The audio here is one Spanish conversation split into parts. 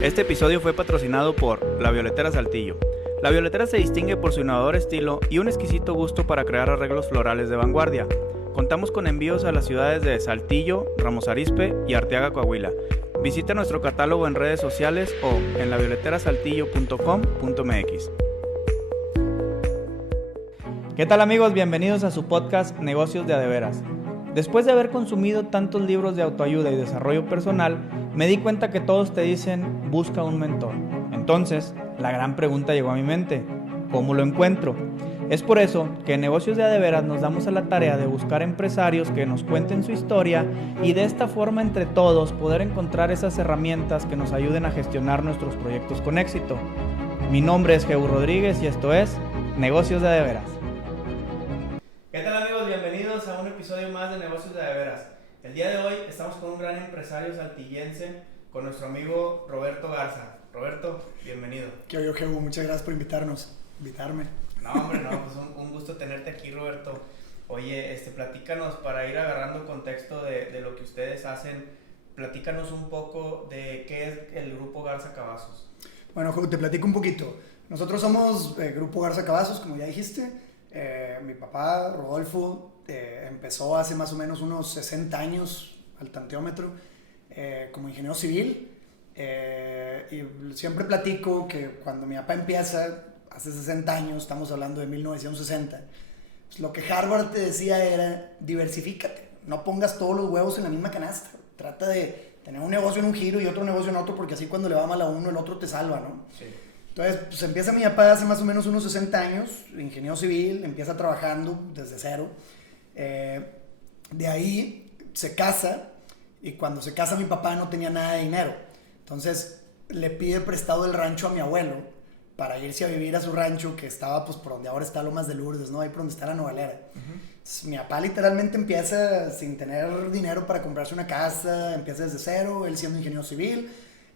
Este episodio fue patrocinado por La Violetera Saltillo. La Violetera se distingue por su innovador estilo y un exquisito gusto para crear arreglos florales de vanguardia. Contamos con envíos a las ciudades de Saltillo, Ramos Arizpe y Arteaga, Coahuila. Visita nuestro catálogo en redes sociales o en lavioleterasaltillo.com.mx. ¿Qué tal, amigos? Bienvenidos a su podcast Negocios de Adeveras. Después de haber consumido tantos libros de autoayuda y desarrollo personal, me di cuenta que todos te dicen busca un mentor. Entonces, la gran pregunta llegó a mi mente: ¿cómo lo encuentro? Es por eso que en Negocios de Adeveras nos damos a la tarea de buscar empresarios que nos cuenten su historia y de esta forma entre todos poder encontrar esas herramientas que nos ayuden a gestionar nuestros proyectos con éxito. Mi nombre es Jehu Rodríguez y esto es Negocios de Adeveras. ¿Qué tal, amigos? Bienvenidos a un episodio más de Negocios de Adeveras. El día de hoy estamos con un gran empresario saltillense, con nuestro amigo Roberto Garza. Roberto, bienvenido. ¿Qué oye, Jehu? Muchas gracias por invitarme. No, hombre, no, pues un gusto tenerte aquí, Roberto. Oye, platícanos, para ir agarrando contexto de lo que ustedes hacen, platícanos un poco de qué es el Grupo Garza Cavazos. Bueno, Jehu, te platico un poquito. Nosotros somos Grupo Garza Cavazos, como ya dijiste. Mi papá, Rodolfo, empezó hace más o menos unos 60 años al tanteómetro como ingeniero civil. Y siempre platico que cuando mi papá empieza, hace 60 años, estamos hablando de 1960, pues lo que Harvard te decía era: diversifícate, no pongas todos los huevos en la misma canasta, trata de tener un negocio en un giro y otro negocio en otro, porque así cuando le va mal a uno, el otro te salva, ¿no? Sí. Entonces, pues empieza mi papá hace más o menos unos 60 años, ingeniero civil, empieza trabajando desde cero. De ahí se casa, y cuando se casa mi papá no tenía nada de dinero. Entonces le pide prestado el rancho a mi abuelo para irse a vivir a su rancho, que estaba pues por donde ahora está Lomas de Lourdes, ¿no? Ahí por donde está la Novelera. Entonces, mi papá literalmente empieza sin tener dinero para comprarse una casa, empieza desde cero, él siendo ingeniero civil.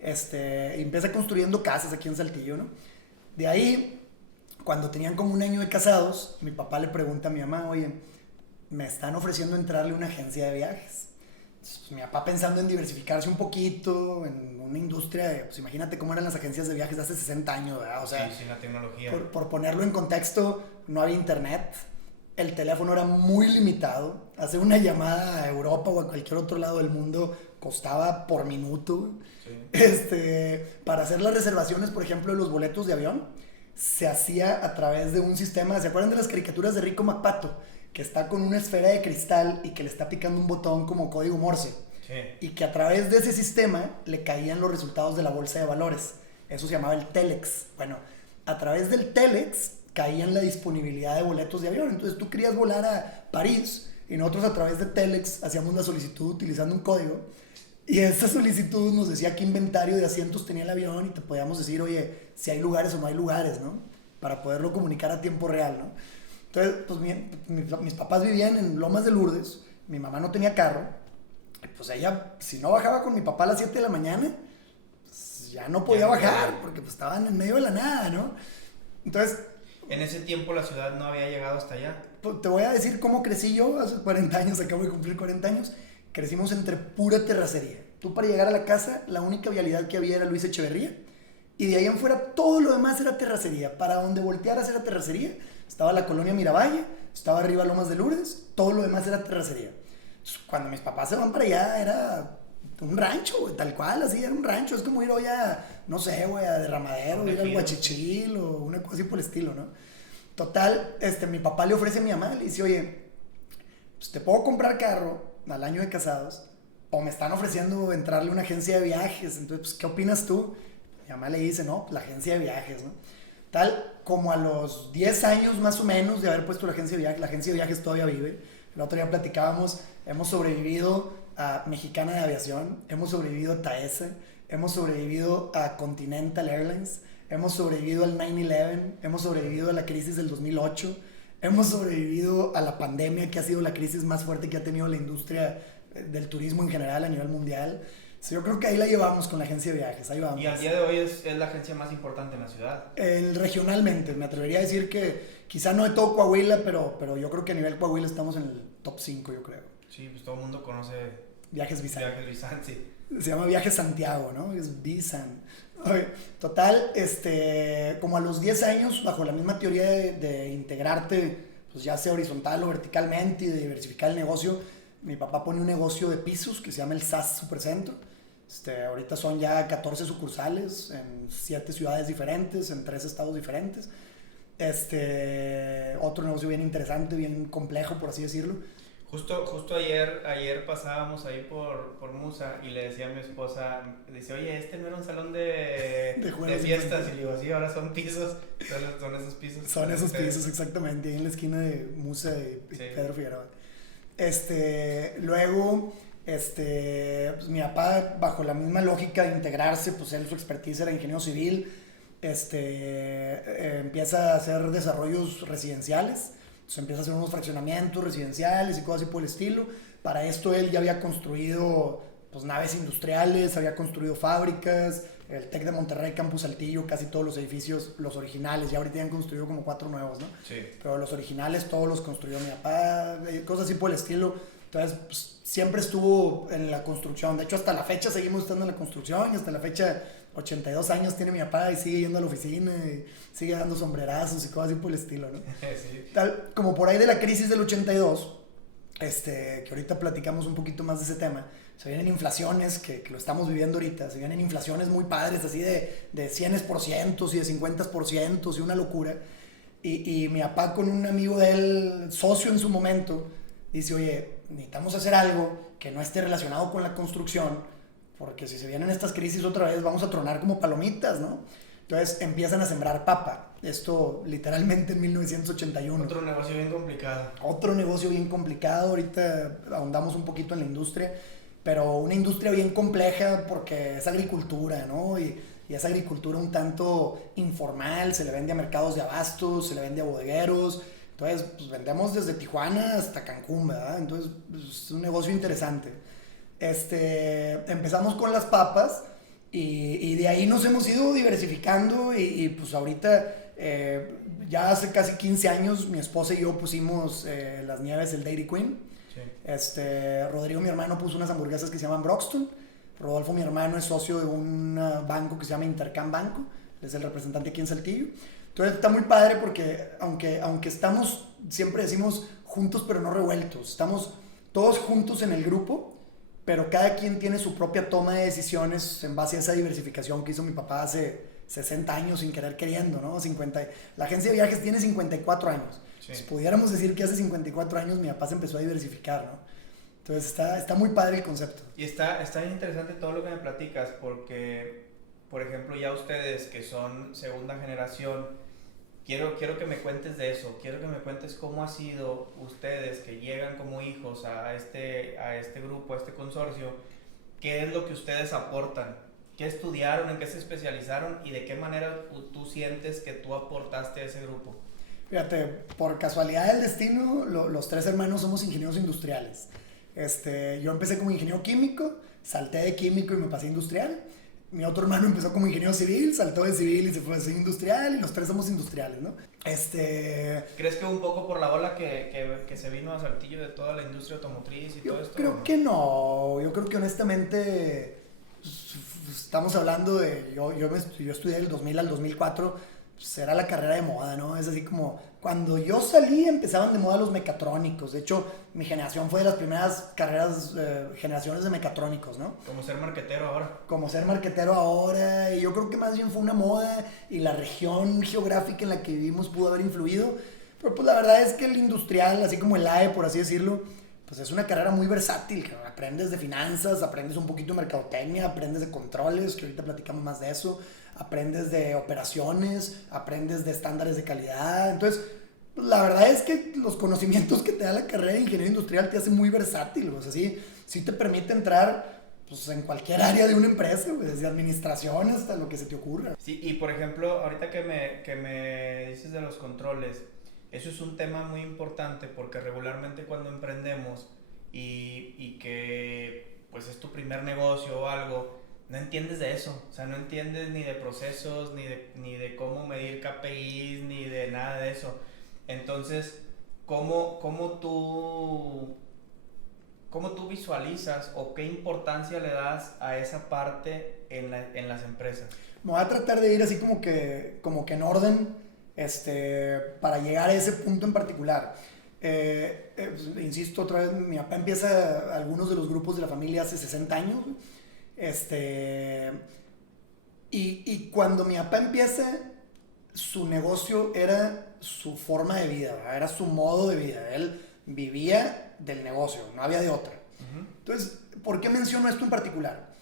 Empieza construyendo casas aquí en Saltillo, ¿no? De ahí, cuando tenían como un año de casados, mi papá le pregunta a mi mamá: oye, me están ofreciendo entrarle a una agencia de viajes. Entonces, mi papá, pensando en diversificarse un poquito en una industria, pues imagínate cómo eran las agencias de viajes de hace 60 años, ¿verdad? O sea, sí, sin la tecnología. Por ponerlo en contexto, no había internet, el teléfono era muy limitado, hacer una llamada a Europa o a cualquier otro lado del mundo costaba por minuto. Sí. Para hacer las reservaciones, por ejemplo, de los boletos de avión, se hacía a través de un sistema. ¿Se acuerdan de las caricaturas de Rico McPato? Que está con una esfera de cristal y que le está picando un botón como código Morse. Sí. Y que a través de ese sistema le caían los resultados de la bolsa de valores. Eso se llamaba el Telex. Bueno, a través del Telex caían la disponibilidad de boletos de avión. Entonces tú querías volar a París y nosotros a través de Telex hacíamos la solicitud utilizando un código. Y esa solicitud nos decía qué inventario de asientos tenía el avión y te podíamos decir, oye, si hay lugares o no hay lugares, ¿no? Para poderlo comunicar a tiempo real, ¿no? Entonces, pues mis papás vivían en Lomas de Lourdes, mi mamá no tenía carro, pues ella, si no bajaba con mi papá a las 7 de la mañana, pues ya no podía bajar, porque pues estaban en medio de la nada, ¿no? Entonces... En ese tiempo la ciudad no había llegado hasta allá. Pues te voy a decir cómo crecí yo hace 40 años, acabo de cumplir 40 años. Crecimos entre pura terracería. Tú, para llegar a la casa, la única vialidad que había era Luis Echeverría, y de ahí en fuera todo lo demás era terracería. Para donde voltearas era terracería. Estaba la colonia Miravalle, estaba arriba Lomas de Lourdes, todo lo demás era terracería. Entonces, cuando mis papás se van para allá, era un rancho, güey, tal cual, así, era un rancho. Es como ir hoy a, no sé, güey, a Derramadero, ir al Guachichil o una cosa así por el estilo, ¿no? Total, mi papá le ofrece a mi mamá, le dice: oye, pues te puedo comprar carro al año de casados, o me están ofreciendo entrarle a una agencia de viajes, entonces, pues, ¿qué opinas tú? Mi mamá le dice: no, la agencia de viajes, ¿no? Tal como a los 10 años más o menos de haber puesto la agencia de viajes todavía vive. El otro día platicábamos, hemos sobrevivido a Mexicana de Aviación, hemos sobrevivido a TAESA, hemos sobrevivido a Continental Airlines, hemos sobrevivido al 9/11, hemos sobrevivido a la crisis del 2008, hemos sobrevivido a la pandemia, que ha sido la crisis más fuerte que ha tenido la industria del turismo en general a nivel mundial. Yo creo que ahí la llevamos con la agencia de viajes, ahí vamos. Y al día de hoy es la agencia más importante en la ciudad. Regionalmente, me atrevería a decir que quizá no de todo Coahuila, pero yo creo que a nivel Coahuila estamos en el top 5, yo creo. Sí, pues todo el mundo conoce Viajes Bizán. Sí. Se llama Viaje Santiago, ¿no? Es Bisan. Total, como a los 10 años, bajo la misma teoría de integrarte, pues ya sea horizontal o verticalmente y de diversificar el negocio, mi papá pone un negocio de pisos que se llama el SAS Supercentro. Ahorita son ya 14 sucursales en 7 ciudades diferentes, en 3 estados diferentes. Otro negocio bien interesante, bien complejo, por así decirlo. Justo ayer pasábamos ahí por Musa y le decía a mi esposa, dice, oye, este no era un salón de fiestas, y le digo, sí, ahora son pisos, son esos pisos. Son esos pisos, exactamente, ahí en la esquina de Musa y sí. Pedro Figueroa. Luego, pues mi papá, bajo la misma lógica de integrarse, pues él, su expertise era ingeniero civil, empieza a hacer desarrollos residenciales. Se empieza a hacer unos fraccionamientos residenciales y cosas así por el estilo. Para esto él ya había construido pues, naves industriales, había construido fábricas, el TEC de Monterrey, Campus Saltillo, casi todos los edificios, los originales, ya ahorita han construido como 4 nuevos, ¿no? Sí. Pero los originales todos los construyó mi papá, cosas así por el estilo. Entonces pues, siempre estuvo en la construcción. De hecho, hasta la fecha seguimos estando en la construcción y hasta la fecha 82 años tiene mi papá y sigue yendo a la oficina y sigue dando sombrerazos y cosas así por el estilo, ¿no? Sí. Tal como por ahí de la crisis del 82, que ahorita platicamos un poquito más de ese tema, se vienen inflaciones, que lo estamos viviendo ahorita, se vienen inflaciones muy padres, así de 100% y de 50% y una locura. Y mi papá con un amigo de él, socio en su momento, dice, oye, necesitamos hacer algo que no esté relacionado con la construcción, porque si se vienen estas crisis otra vez vamos a tronar como palomitas, ¿no? Entonces empiezan a sembrar papa. Esto literalmente en 1981. Otro negocio bien complicado. Otro negocio bien complicado. Ahorita ahondamos un poquito en la industria, pero una industria bien compleja porque es agricultura, ¿no? Y esa agricultura un tanto informal, se le vende a mercados de abastos, se le vende a bodegueros. Entonces, pues vendemos desde Tijuana hasta Cancún, ¿verdad? Entonces, pues, es un negocio interesante. Empezamos con las papas y de ahí nos hemos ido diversificando y pues ahorita ya hace casi 15 años mi esposa y yo pusimos las nieves del Dairy Queen. Sí. Rodrigo, mi hermano, puso unas hamburguesas que se llaman Broxton. Rodolfo, mi hermano, es socio de un banco que se llama Intercam Banco. Es el representante aquí en Saltillo. Entonces está muy padre porque aunque estamos, siempre decimos juntos pero no revueltos, estamos todos juntos en el grupo, pero cada quien tiene su propia toma de decisiones en base a esa diversificación que hizo mi papá hace 60 años sin querer queriendo, ¿no? La agencia de viajes tiene 54 años. Sí. Pues pudiéramos decir que hace 54 años mi papá se empezó a diversificar, ¿no? Entonces está muy padre el concepto. Y está bien interesante todo lo que me platicas porque, por ejemplo, ya ustedes que son segunda generación, quiero que me cuentes de eso, quiero que me cuentes cómo ha sido ustedes que llegan como hijos a este grupo, a este consorcio, qué es lo que ustedes aportan, qué estudiaron, en qué se especializaron y de qué manera tú sientes que tú aportaste a ese grupo. Fíjate, por casualidad del destino, los 3 hermanos somos ingenieros industriales. Yo empecé como ingeniero químico, salté de químico y me pasé a industrial. Mi otro hermano empezó como ingeniero civil, saltó de civil y se fue a ser industrial, y los 3 somos industriales, ¿no? ¿Crees que un poco por la ola que se vino a Saltillo de toda la industria automotriz y todo esto? Yo creo que no, yo creo que honestamente estamos hablando de, yo estudié del 2000 al 2004, pues era la carrera de moda, ¿no? Es así como, cuando yo salí empezaban de moda los mecatrónicos. De hecho, mi generación fue de las primeras generaciones de mecatrónicos, ¿no? Como ser marquetero ahora. Como ser marquetero ahora. Y yo creo que más bien fue una moda y la región geográfica en la que vivimos pudo haber influido. Pero pues la verdad es que el industrial, así como el AE, por así decirlo, pues es una carrera muy versátil. Aprendes de finanzas, aprendes un poquito de mercadotecnia, aprendes de controles, que ahorita platicamos más de eso. Aprendes de operaciones, aprendes de estándares de calidad. Entonces, la verdad es que los conocimientos que te da la carrera de ingeniería industrial te hacen muy versátil. O sea, sí te permite entrar pues, en cualquier área de una empresa, desde administración hasta lo que se te ocurra. Sí, y por ejemplo, ahorita que me dices de los controles, eso es un tema muy importante porque regularmente cuando emprendemos y que pues es tu primer negocio o algo, no entiendes de eso, o sea, no entiendes ni de procesos, ni de cómo medir KPIs, ni de nada de eso. Entonces, ¿cómo tú ¿cómo tú visualizas o qué importancia le das a esa parte en las empresas? Me voy a tratar de ir así como que en orden, para llegar a ese punto en particular. Pues, insisto otra vez, mi papá empieza algunos de los grupos de la familia hace 60 años. Y cuando mi papá empieza, su negocio era su forma de vida, ¿verdad? Era su modo de vida. Él vivía del negocio, no había de otra. Entonces, ¿por qué menciono esto en particular?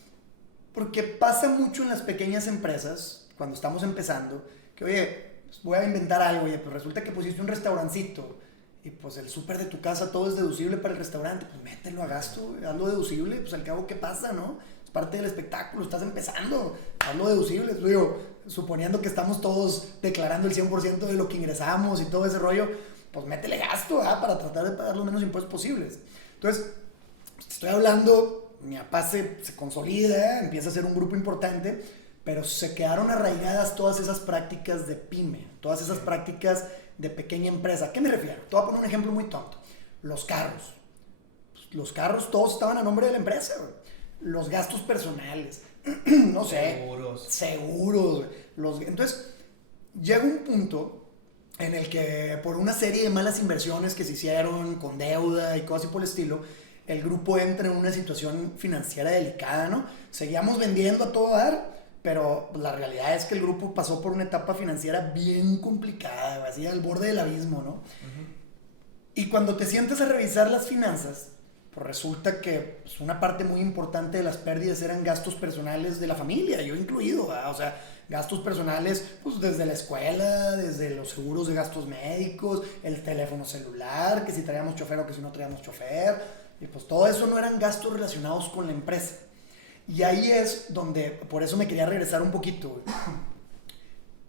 Porque pasa mucho en las pequeñas empresas, cuando estamos empezando, que oye, pues voy a inventar algo, oye, pues resulta que pusiste un restaurancito y pues el súper de tu casa todo es deducible para el restaurante, pues mételo a gasto, hazlo deducible, pues al cabo, ¿qué pasa, no? Es parte del espectáculo, estás empezando, hazlo deducible. Digo, suponiendo que estamos todos declarando el 100% de lo que ingresamos y todo ese rollo, pues métele gasto, para tratar de pagar los menos impuestos posibles. Entonces, estoy hablando, mi papá se consolida, empieza a ser un grupo importante, pero se quedaron arraigadas todas esas prácticas de pyme, todas esas prácticas de pequeña empresa. ¿A qué me refiero? Te voy a poner un ejemplo muy tonto. Los carros. Los carros todos estaban a nombre de la empresa, güey. Los gastos personales, no sé. Seguros. Entonces, llega un punto en el que por una serie de malas inversiones que se hicieron con deuda y cosas así por el estilo, el grupo entra en una situación financiera delicada, ¿no? Seguíamos vendiendo a todo dar, pero la realidad es que el grupo pasó por una etapa financiera bien complicada, así al borde del abismo, ¿no? Y cuando te sientas a revisar las finanzas, pues resulta que pues, una parte muy importante de las pérdidas eran gastos personales de la familia, yo incluido, ¿verdad? O sea, gastos personales pues desde la escuela, desde los seguros de gastos médicos, el teléfono celular, que si traíamos chofer o que si no traíamos chofer, y pues todo eso no eran gastos relacionados con la empresa. Y ahí es donde, por eso me quería regresar un poquito,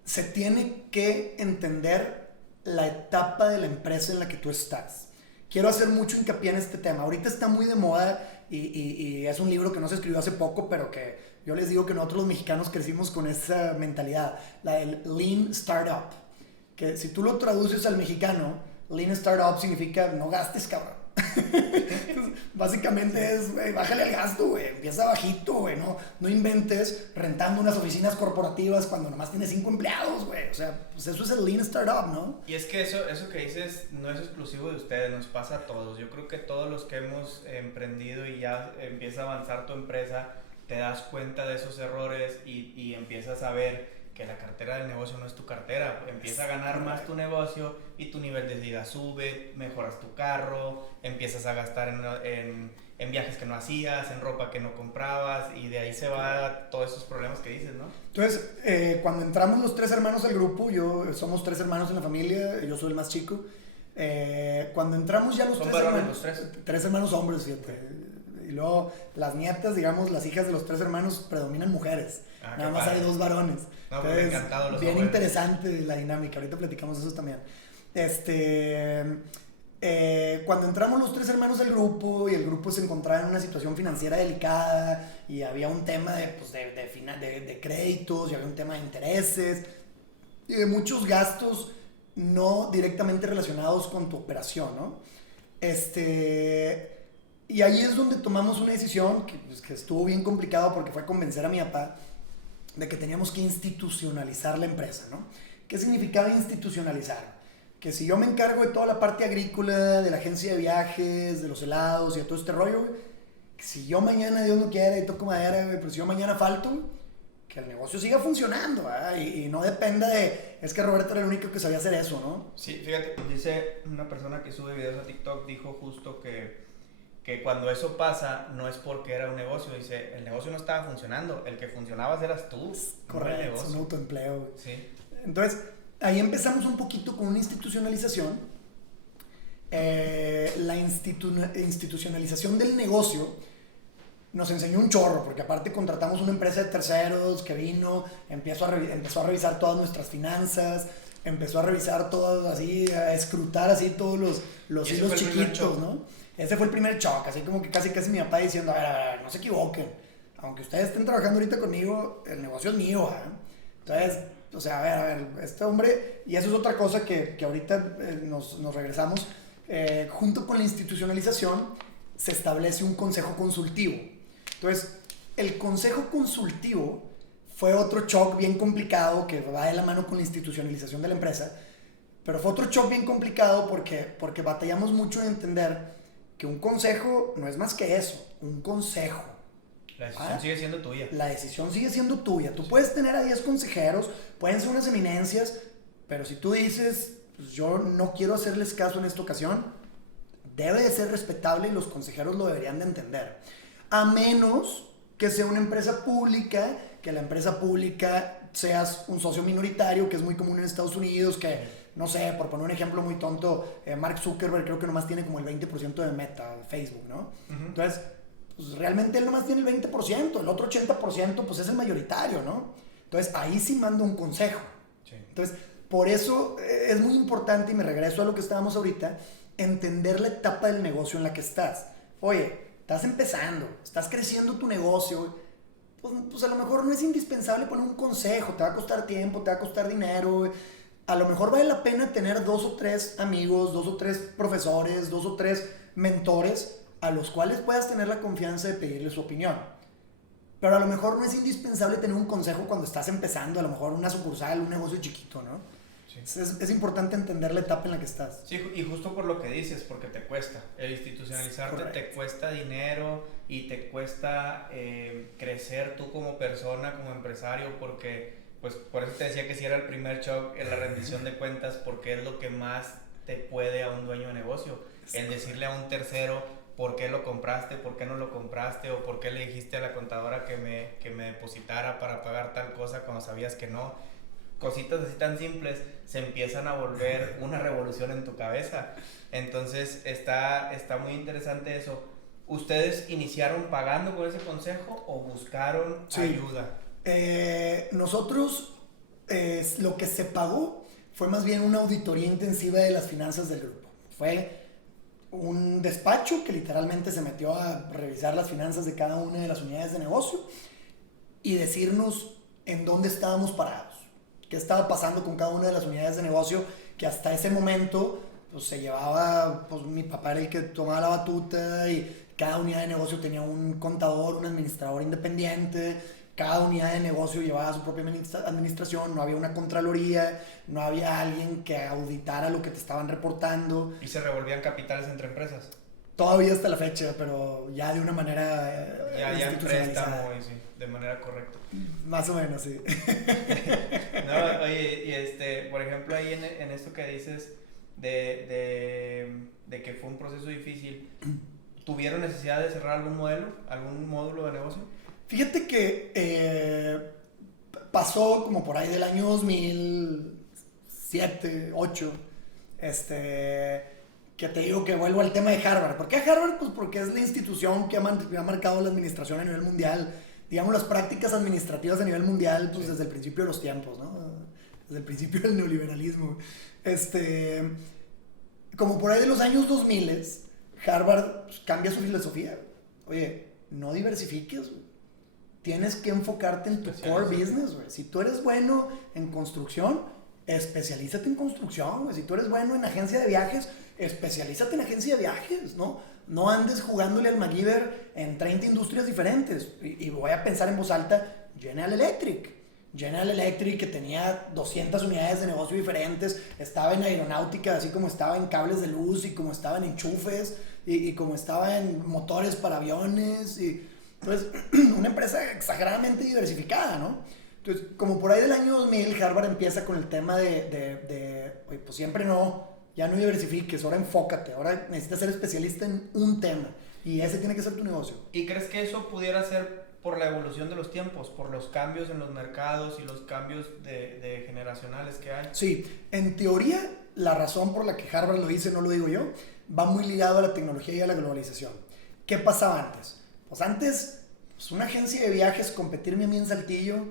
se tiene que entender la etapa de la empresa en la que tú estás. Quiero hacer mucho hincapié en este tema. Ahorita está muy de moda y es un libro que no se escribió hace poco, pero que yo les digo que nosotros los mexicanos crecimos con esa mentalidad, la del Lean Startup. Que si tú lo traduces al mexicano, Lean Startup significa no gastes, cabrón. Básicamente es, güey, bájale al gasto, güey, empieza bajito, güey, no inventes rentando unas oficinas corporativas cuando nomás tienes 5 empleados, güey, o sea, pues eso es el Lean Startup, ¿no? Y es que eso que dices no es exclusivo de ustedes, nos pasa a todos. Yo creo que todos los que hemos emprendido y ya empieza a avanzar tu empresa, te das cuenta de esos errores y empiezas a ver que la cartera del negocio no es tu cartera, empieza a ganar más tu negocio y tu nivel de vida sube, mejoras tu carro, empiezas a gastar en viajes que no hacías, en ropa que no comprabas, y de ahí se va todos esos problemas que dices, ¿no? Entonces, cuando entramos los 3 hermanos al grupo, somos 3 hermanos en la familia, yo soy el más chico, cuando entramos ya los 3 hermanos, los 3 hermanos hombres, fíjate. Y luego las nietas, digamos, las hijas de los 3 hermanos predominan mujeres. Nada más hay 2 varones. No, entonces, encantado los bien abuelos. Interesante la dinámica. Ahorita platicamos eso también. Cuando entramos los 3 hermanos al grupo y el grupo se encontraba en una situación financiera delicada y había un tema de créditos y había un tema de intereses y de muchos gastos no directamente relacionados con tu operación, ¿no? Y ahí es donde tomamos una decisión que estuvo bien complicado porque fue convencer a mi papá de que teníamos que institucionalizar la empresa, ¿no? ¿Qué significaba institucionalizar? Que si yo me encargo de toda la parte agrícola, de la agencia de viajes, de los helados y de todo este rollo, güey, que si yo mañana, Dios no quiera, y toco madera, güey, pero si yo mañana falto, güey, que el negocio siga funcionando, ¿verdad? Y no dependa de, es que Roberto era el único que sabía hacer eso, ¿no? Sí, fíjate, dice una persona que sube videos a TikTok, dijo justo que cuando eso pasa no es porque era un negocio, dice, el negocio no estaba funcionando, el que funcionabas eras tú. Correcto, es un autoempleo, güey. Sí. Entonces, ahí empezamos un poquito con una institucionalización. La institucionalización del negocio nos enseñó un chorro, porque aparte contratamos una empresa de terceros que vino, empezó a revisar todas nuestras finanzas, empezó a revisar todo así, a escrutar así todos los hilos chiquitos, ¿no? Ese fue el primer shock, así como que casi mi papá diciendo, a ver, no se equivoquen, aunque ustedes estén trabajando ahorita conmigo, el negocio es mío, ¿eh? Entonces, o sea, a ver, este hombre, y eso es otra cosa que ahorita nos regresamos, junto con la institucionalización, se establece un consejo consultivo. Entonces, el consejo consultivo fue otro shock bien complicado que va de la mano con la institucionalización de la empresa, pero fue otro shock bien complicado porque batallamos mucho en entender que un consejo no es más que eso, un consejo. La decisión sigue siendo tuya. La decisión sigue siendo tuya. Tú puedes tener a 10 consejeros, pueden ser unas eminencias, pero si tú dices, pues yo no quiero hacerles caso en esta ocasión, debe de ser respetable y los consejeros lo deberían de entender. A menos que sea una empresa pública, que la empresa pública seas un socio minoritario, que es muy común en Estados Unidos, que, no sé, por poner un ejemplo muy tonto, Mark Zuckerberg creo que nomás tiene como el 20% de Meta, Facebook, ¿no? Entonces, pues realmente él nomás tiene el 20%, el otro 80% pues es el mayoritario, ¿no? Entonces, ahí sí manda un consejo. Sí. Entonces, por eso es muy importante, y me regreso a lo que estábamos ahorita, entender la etapa del negocio en la que estás. Oye, estás empezando, estás creciendo tu negocio, pues a lo mejor no es indispensable poner un consejo, te va a costar tiempo, te va a costar dinero, a lo mejor vale la pena tener 2 o 3 amigos, 2 o 3 profesores, 2 o 3 mentores a los cuales puedas tener la confianza de pedirle su opinión. Pero a lo mejor no es indispensable tener un consejo cuando estás empezando, a lo mejor una sucursal, un negocio chiquito, ¿no? Sí. Es importante entender la etapa en la que estás. Sí, y justo por lo que dices, porque te cuesta. El institucionalizarte te cuesta dinero y te cuesta crecer tú como persona, como empresario, porque, pues, por eso te decía que si era el primer shock en la rendición de cuentas, porque es lo que más te puede a un dueño de negocio. El decirle a un tercero por qué lo compraste, por qué no lo compraste, o por qué le dijiste a la contadora que me depositara para pagar tal cosa cuando sabías que no. Cositas así tan simples se empiezan a volver una revolución en tu cabeza. Entonces está muy interesante eso. ¿Ustedes iniciaron pagando con ese consejo o buscaron ayuda? Nosotros lo que se pagó fue más bien una auditoría intensiva de las finanzas del grupo. Fue un despacho que literalmente se metió a revisar las finanzas de cada una de las unidades de negocio y decirnos en dónde estábamos parados, qué estaba pasando con cada una de las unidades de negocio, que hasta ese momento pues se llevaba, pues mi papá era el que tomaba la batuta y cada unidad de negocio tenía un contador, un administrador independiente, cada unidad de negocio llevaba su propia administración, no había una contraloría, no había alguien que auditara lo que te estaban reportando. ¿Y se revolvían capitales entre empresas? Todavía hasta la fecha, pero ya de una manera ya en préstamo, sí, de manera correcta. Más o menos, sí. No, oye, y por ejemplo, ahí en esto que dices de que fue un proceso difícil, ¿tuvieron necesidad de cerrar algún módulo de negocio? Fíjate que pasó como por ahí del año 2007, 2008, que te digo que vuelvo al tema de Harvard. ¿Por qué Harvard? Pues porque es la institución que ha marcado la administración a nivel mundial, digamos las prácticas administrativas a nivel mundial, pues desde el principio de los tiempos, ¿no? Desde el principio del neoliberalismo. Como por ahí de los años 2000, Harvard pues, cambia su filosofía. Oye, no diversifiques, güey. Tienes que enfocarte en tu core business, güey. Si tú eres bueno en construcción, especialízate en construcción, güey. Si tú eres bueno en agencia de viajes, especialízate en agencia de viajes, ¿no? No andes jugándole al MacGyver en 30 industrias diferentes. Y voy a pensar en voz alta, General Electric, que tenía 200 unidades de negocio diferentes, estaba en aeronáutica, así como estaba en cables de luz, y como estaba en enchufes, y como estaba en motores para aviones, y... Entonces, una empresa exageradamente diversificada, ¿no? Entonces, como por ahí del año 2000, Harvard empieza con el tema oye, pues siempre ya no diversifiques, ahora enfócate, ahora necesitas ser especialista en un tema, y ese tiene que ser tu negocio. ¿Y crees que eso pudiera ser por la evolución de los tiempos, por los cambios en los mercados y los cambios de generacionales que hay? Sí, en teoría, la razón por la que Harvard lo dice, no lo digo yo, va muy ligado a la tecnología y a la globalización. ¿Qué pasaba antes? Pues antes, pues una agencia de viajes competirme a mí en Saltillo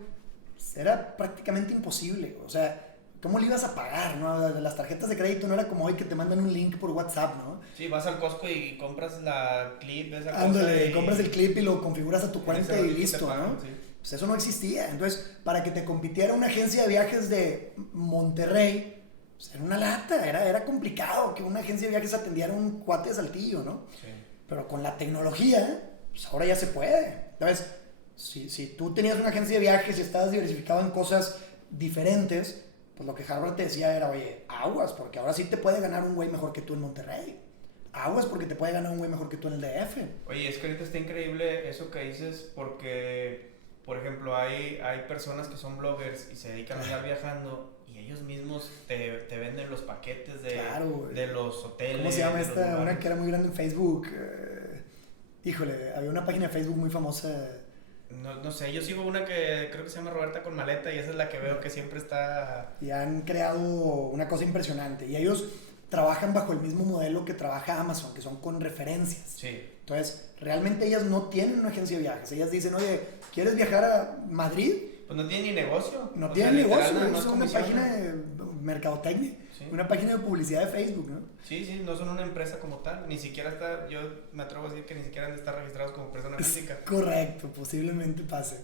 pues era prácticamente imposible. O sea, ¿cómo le ibas a pagar, no? Las tarjetas de crédito no era como hoy que te mandan un link por WhatsApp, ¿no? Sí, vas al Costco y compras la clip, esa cosa. Ándale, compras el clip y lo configuras a tu cuenta y listo, ¿no? Sí. Pues eso no existía. Entonces, para que te compitiera una agencia de viajes de Monterrey, pues era una lata, era complicado que una agencia de viajes atendiera a un cuate de Saltillo, ¿no? Sí. Pero con la tecnología, pues ahora ya se puede. Entonces, si tú tenías una agencia de viajes y estabas diversificado en cosas diferentes, pues lo que Harvard te decía era, oye, aguas, porque ahora sí te puede ganar un güey mejor que tú en Monterrey. Aguas porque te puede ganar un güey mejor que tú en el DF. Oye, es que ahorita está increíble eso que dices porque, por ejemplo, hay personas que son bloggers y se dedican a andar viajando y ellos mismos te venden los paquetes de los hoteles. ¿Cómo se llama esta? Una que era muy grande en Facebook. Híjole, había una página de Facebook muy famosa. No sé, yo sigo una que creo que se llama Roberta con Maleta y esa es la que veo que siempre está... Y han creado una cosa impresionante. Y ellos trabajan bajo el mismo modelo que trabaja Amazon, que son con referencias. Sí. Entonces, realmente ellas no tienen una agencia de viajes. Ellas dicen, oye, ¿quieres viajar a Madrid? Pues no tienen ni negocio. No tienen negocio, no es una página de mercadotecnia, sí. Una página de publicidad de Facebook, ¿no? Sí, no son una empresa como tal, ni siquiera está, yo me atrevo a decir que ni siquiera han de estar registrados como persona física. Correcto, posiblemente pase.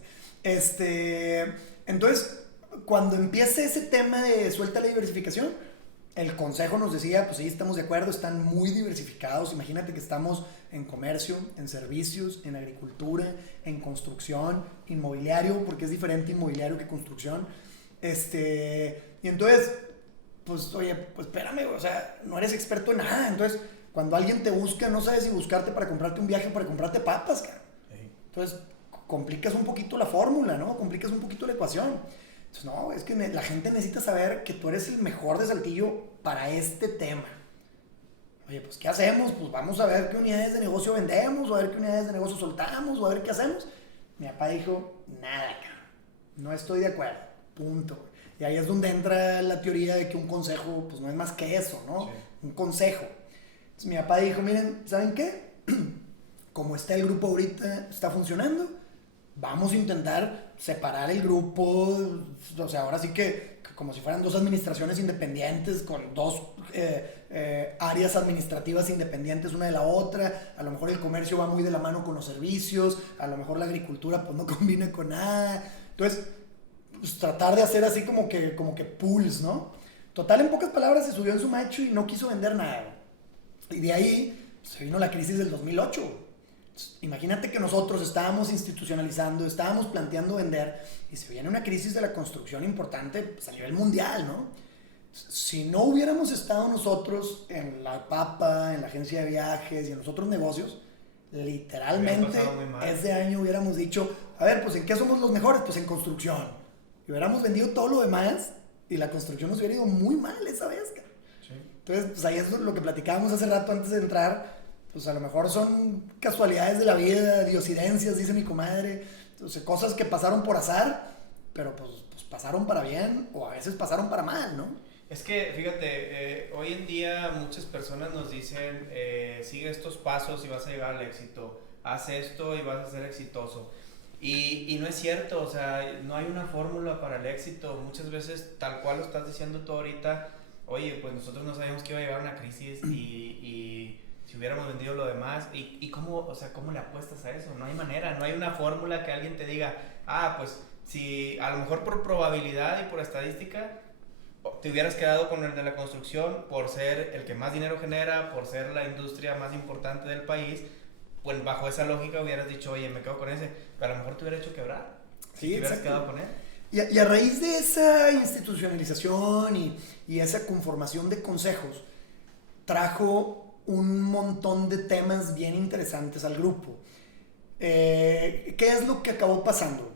Entonces, cuando empiece ese tema de suelta la diversificación, el consejo nos decía, pues sí, estamos de acuerdo, están muy diversificados. Imagínate que estamos en comercio, en servicios, en agricultura, en construcción, inmobiliario, porque es diferente inmobiliario que construcción. Y entonces, pues, oye, pues espérame, o sea, no eres experto en nada. Entonces, cuando alguien te busca, no sabes si buscarte para comprarte un viaje o para comprarte papas, cara. Entonces, complicas un poquito la fórmula, ¿no? Complicas un poquito la ecuación. Entonces, no, es que la gente necesita saber que tú eres el mejor de Saltillo para este tema. Oye, pues, ¿qué hacemos? Pues vamos a ver qué unidades de negocio vendemos, o a ver qué unidades de negocio soltamos, o a ver qué hacemos. Mi papá dijo, nada, cabrón. No estoy de acuerdo. Punto. Y ahí es donde entra la teoría de que un consejo, pues no es más que eso, ¿no? Sí. Un consejo. Entonces mi papá dijo, miren, ¿saben qué? Como está el grupo ahorita, está funcionando, vamos a intentar separar el grupo, o sea, ahora sí que como si fueran dos administraciones independientes, con dos áreas administrativas independientes una de la otra. A lo mejor el comercio va muy de la mano con los servicios, a lo mejor la agricultura pues no combina con nada. Entonces, pues tratar de hacer así como que pools, ¿no? Total, en pocas palabras, se subió en su macho y no quiso vender nada. Y de ahí se vino la crisis del 2008. Imagínate que nosotros estábamos institucionalizando, estábamos planteando vender y se viene una crisis de la construcción importante pues, a nivel mundial, ¿no? Si no hubiéramos estado nosotros en la PAPA, en la agencia de viajes y en los otros negocios, literalmente ese año hubiéramos dicho, a ver, pues ¿en qué somos los mejores? Pues en construcción. Y hubiéramos vendido todo lo demás y la construcción nos hubiera ido muy mal esa vez, cara. Sí. Entonces, pues ahí es lo que platicábamos hace rato antes de entrar. Pues a lo mejor son casualidades de la vida, diosidencias, dice mi comadre. Entonces, cosas que pasaron por azar, pero pues pasaron para bien o a veces pasaron para mal, ¿no? Es que, fíjate, hoy en día muchas personas nos dicen, sigue estos pasos y vas a llegar al éxito, haz esto y vas a ser exitoso. Y no es cierto, o sea, no hay una fórmula para el éxito. Muchas veces, tal cual lo estás diciendo tú ahorita, oye, pues nosotros no sabíamos que iba a llegar una crisis y si hubiéramos vendido lo demás, ¿y cómo, o sea, cómo le apuestas a eso? No hay manera, no hay una fórmula que alguien te diga, pues si a lo mejor por probabilidad y por estadística te hubieras quedado con el de la construcción por ser el que más dinero genera, por ser la industria más importante del país, pues bajo esa lógica hubieras dicho, oye, me quedo con ese, pero a lo mejor te hubiera hecho quebrar, sí, te hubieras quedado con él. Y a raíz de esa institucionalización y esa conformación de consejos, trajo un montón de temas bien interesantes al grupo. ¿Qué es lo que acabó pasando?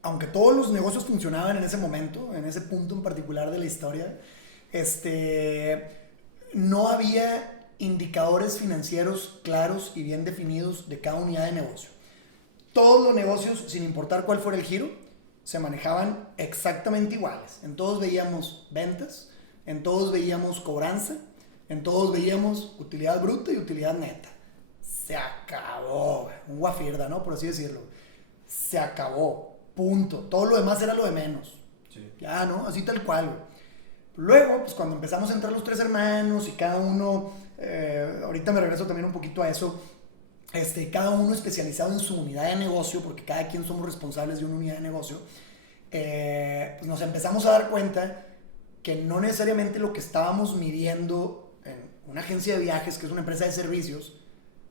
Aunque todos los negocios funcionaban en ese momento, en ese punto en particular de la historia, no había indicadores financieros claros y bien definidos de cada unidad de negocio. Todos los negocios, sin importar cuál fuera el giro, se manejaban exactamente iguales. En todos veíamos ventas, en todos veíamos cobranza, en todos veíamos utilidad bruta y utilidad neta. Se acabó, un guafirda, ¿no? Por así decirlo. Se acabó, punto. Todo lo demás era lo de menos. Sí. Ya, ¿no? Así tal cual. Luego, pues cuando empezamos a entrar los tres hermanos y cada uno, ahorita me regreso también un poquito a eso, cada uno especializado en su unidad de negocio, porque cada quien somos responsables de una unidad de negocio, pues nos empezamos a dar cuenta que no necesariamente lo que estábamos midiendo en una agencia de viajes, que es una empresa de servicios,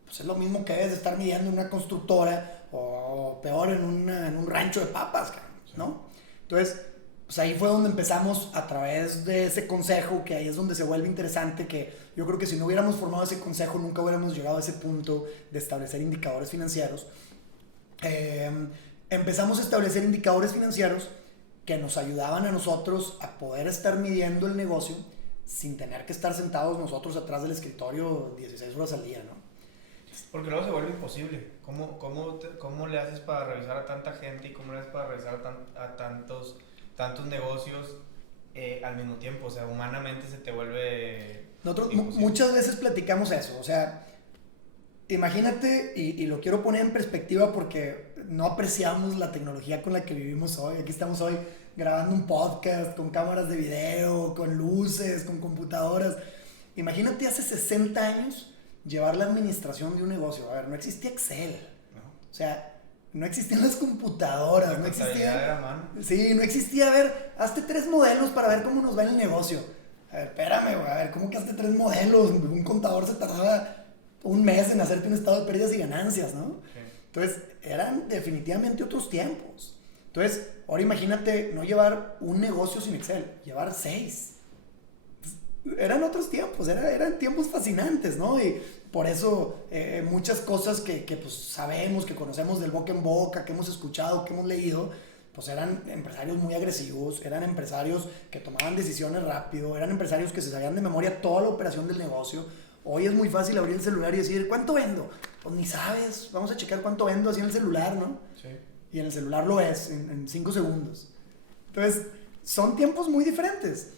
pues es lo mismo que debes de estar midiendo en una constructora o peor en un rancho de papas, ¿no? Entonces, pues ahí fue donde empezamos a través de ese consejo, que ahí es donde se vuelve interesante, que yo creo que si no hubiéramos formado ese consejo nunca hubiéramos llegado a ese punto de establecer indicadores financieros. Empezamos a establecer indicadores financieros que nos ayudaban a nosotros a poder estar midiendo el negocio sin tener que estar sentados nosotros atrás del escritorio 16 horas al día, ¿no? Porque luego se vuelve imposible. ¿Cómo le haces para revisar a tanta gente y cómo le haces para revisar a tantos negocios al mismo tiempo? O sea, humanamente se te vuelve Nosotros muchas veces platicamos eso, o sea, imagínate, y lo quiero poner en perspectiva porque no apreciamos la tecnología con la que vivimos hoy. Aquí estamos hoy grabando un podcast con cámaras de video, con luces, con computadoras. Imagínate hace 60 años llevar la administración de un negocio. A ver, no existía Excel. No. O sea, no existían las computadoras. No existía. Era mano. Sí, no existía. A ver, hazte 3 modelos para ver cómo nos va en el negocio. A ver, espérame, güey. A ver, ¿cómo que hazte 3 modelos? Un contador se tardaba un mes en hacerte un estado de pérdidas y ganancias, ¿no? Sí. Entonces, eran definitivamente otros tiempos. Entonces, ahora imagínate no llevar un negocio sin Excel, llevar 6. Eran otros tiempos, eran tiempos fascinantes, ¿no? Y por eso muchas cosas que pues sabemos, que conocemos del boca en boca, que hemos escuchado, que hemos leído, pues eran empresarios muy agresivos, eran empresarios que tomaban decisiones rápido, eran empresarios que se sabían de memoria toda la operación del negocio. Hoy es muy fácil abrir el celular y decir, ¿cuánto vendo? Pues ni sabes, vamos a checar cuánto vendo así en el celular, ¿no? Sí. Y en el celular lo ves en 5 segundos. Entonces, son tiempos muy diferentes.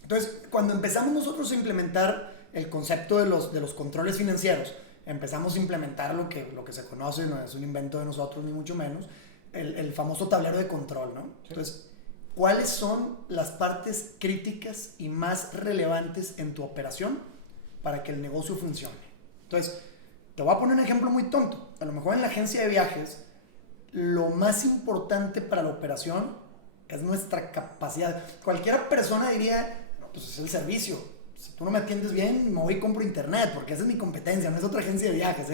Entonces, cuando empezamos nosotros a implementar el concepto de los controles financieros, empezamos a implementar lo que se conoce, no es un invento de nosotros ni mucho menos, el famoso tablero de control, ¿no? Sí. Entonces, ¿cuáles son las partes críticas y más relevantes en tu operación para que el negocio funcione? Entonces, te voy a poner un ejemplo muy tonto. A lo mejor en la agencia de viajes, lo más importante para la operación es nuestra capacidad. Cualquier persona diría, no, pues es el servicio. Si tú no me atiendes bien, me voy y compro internet, porque esa es mi competencia, no es otra agencia de viajes.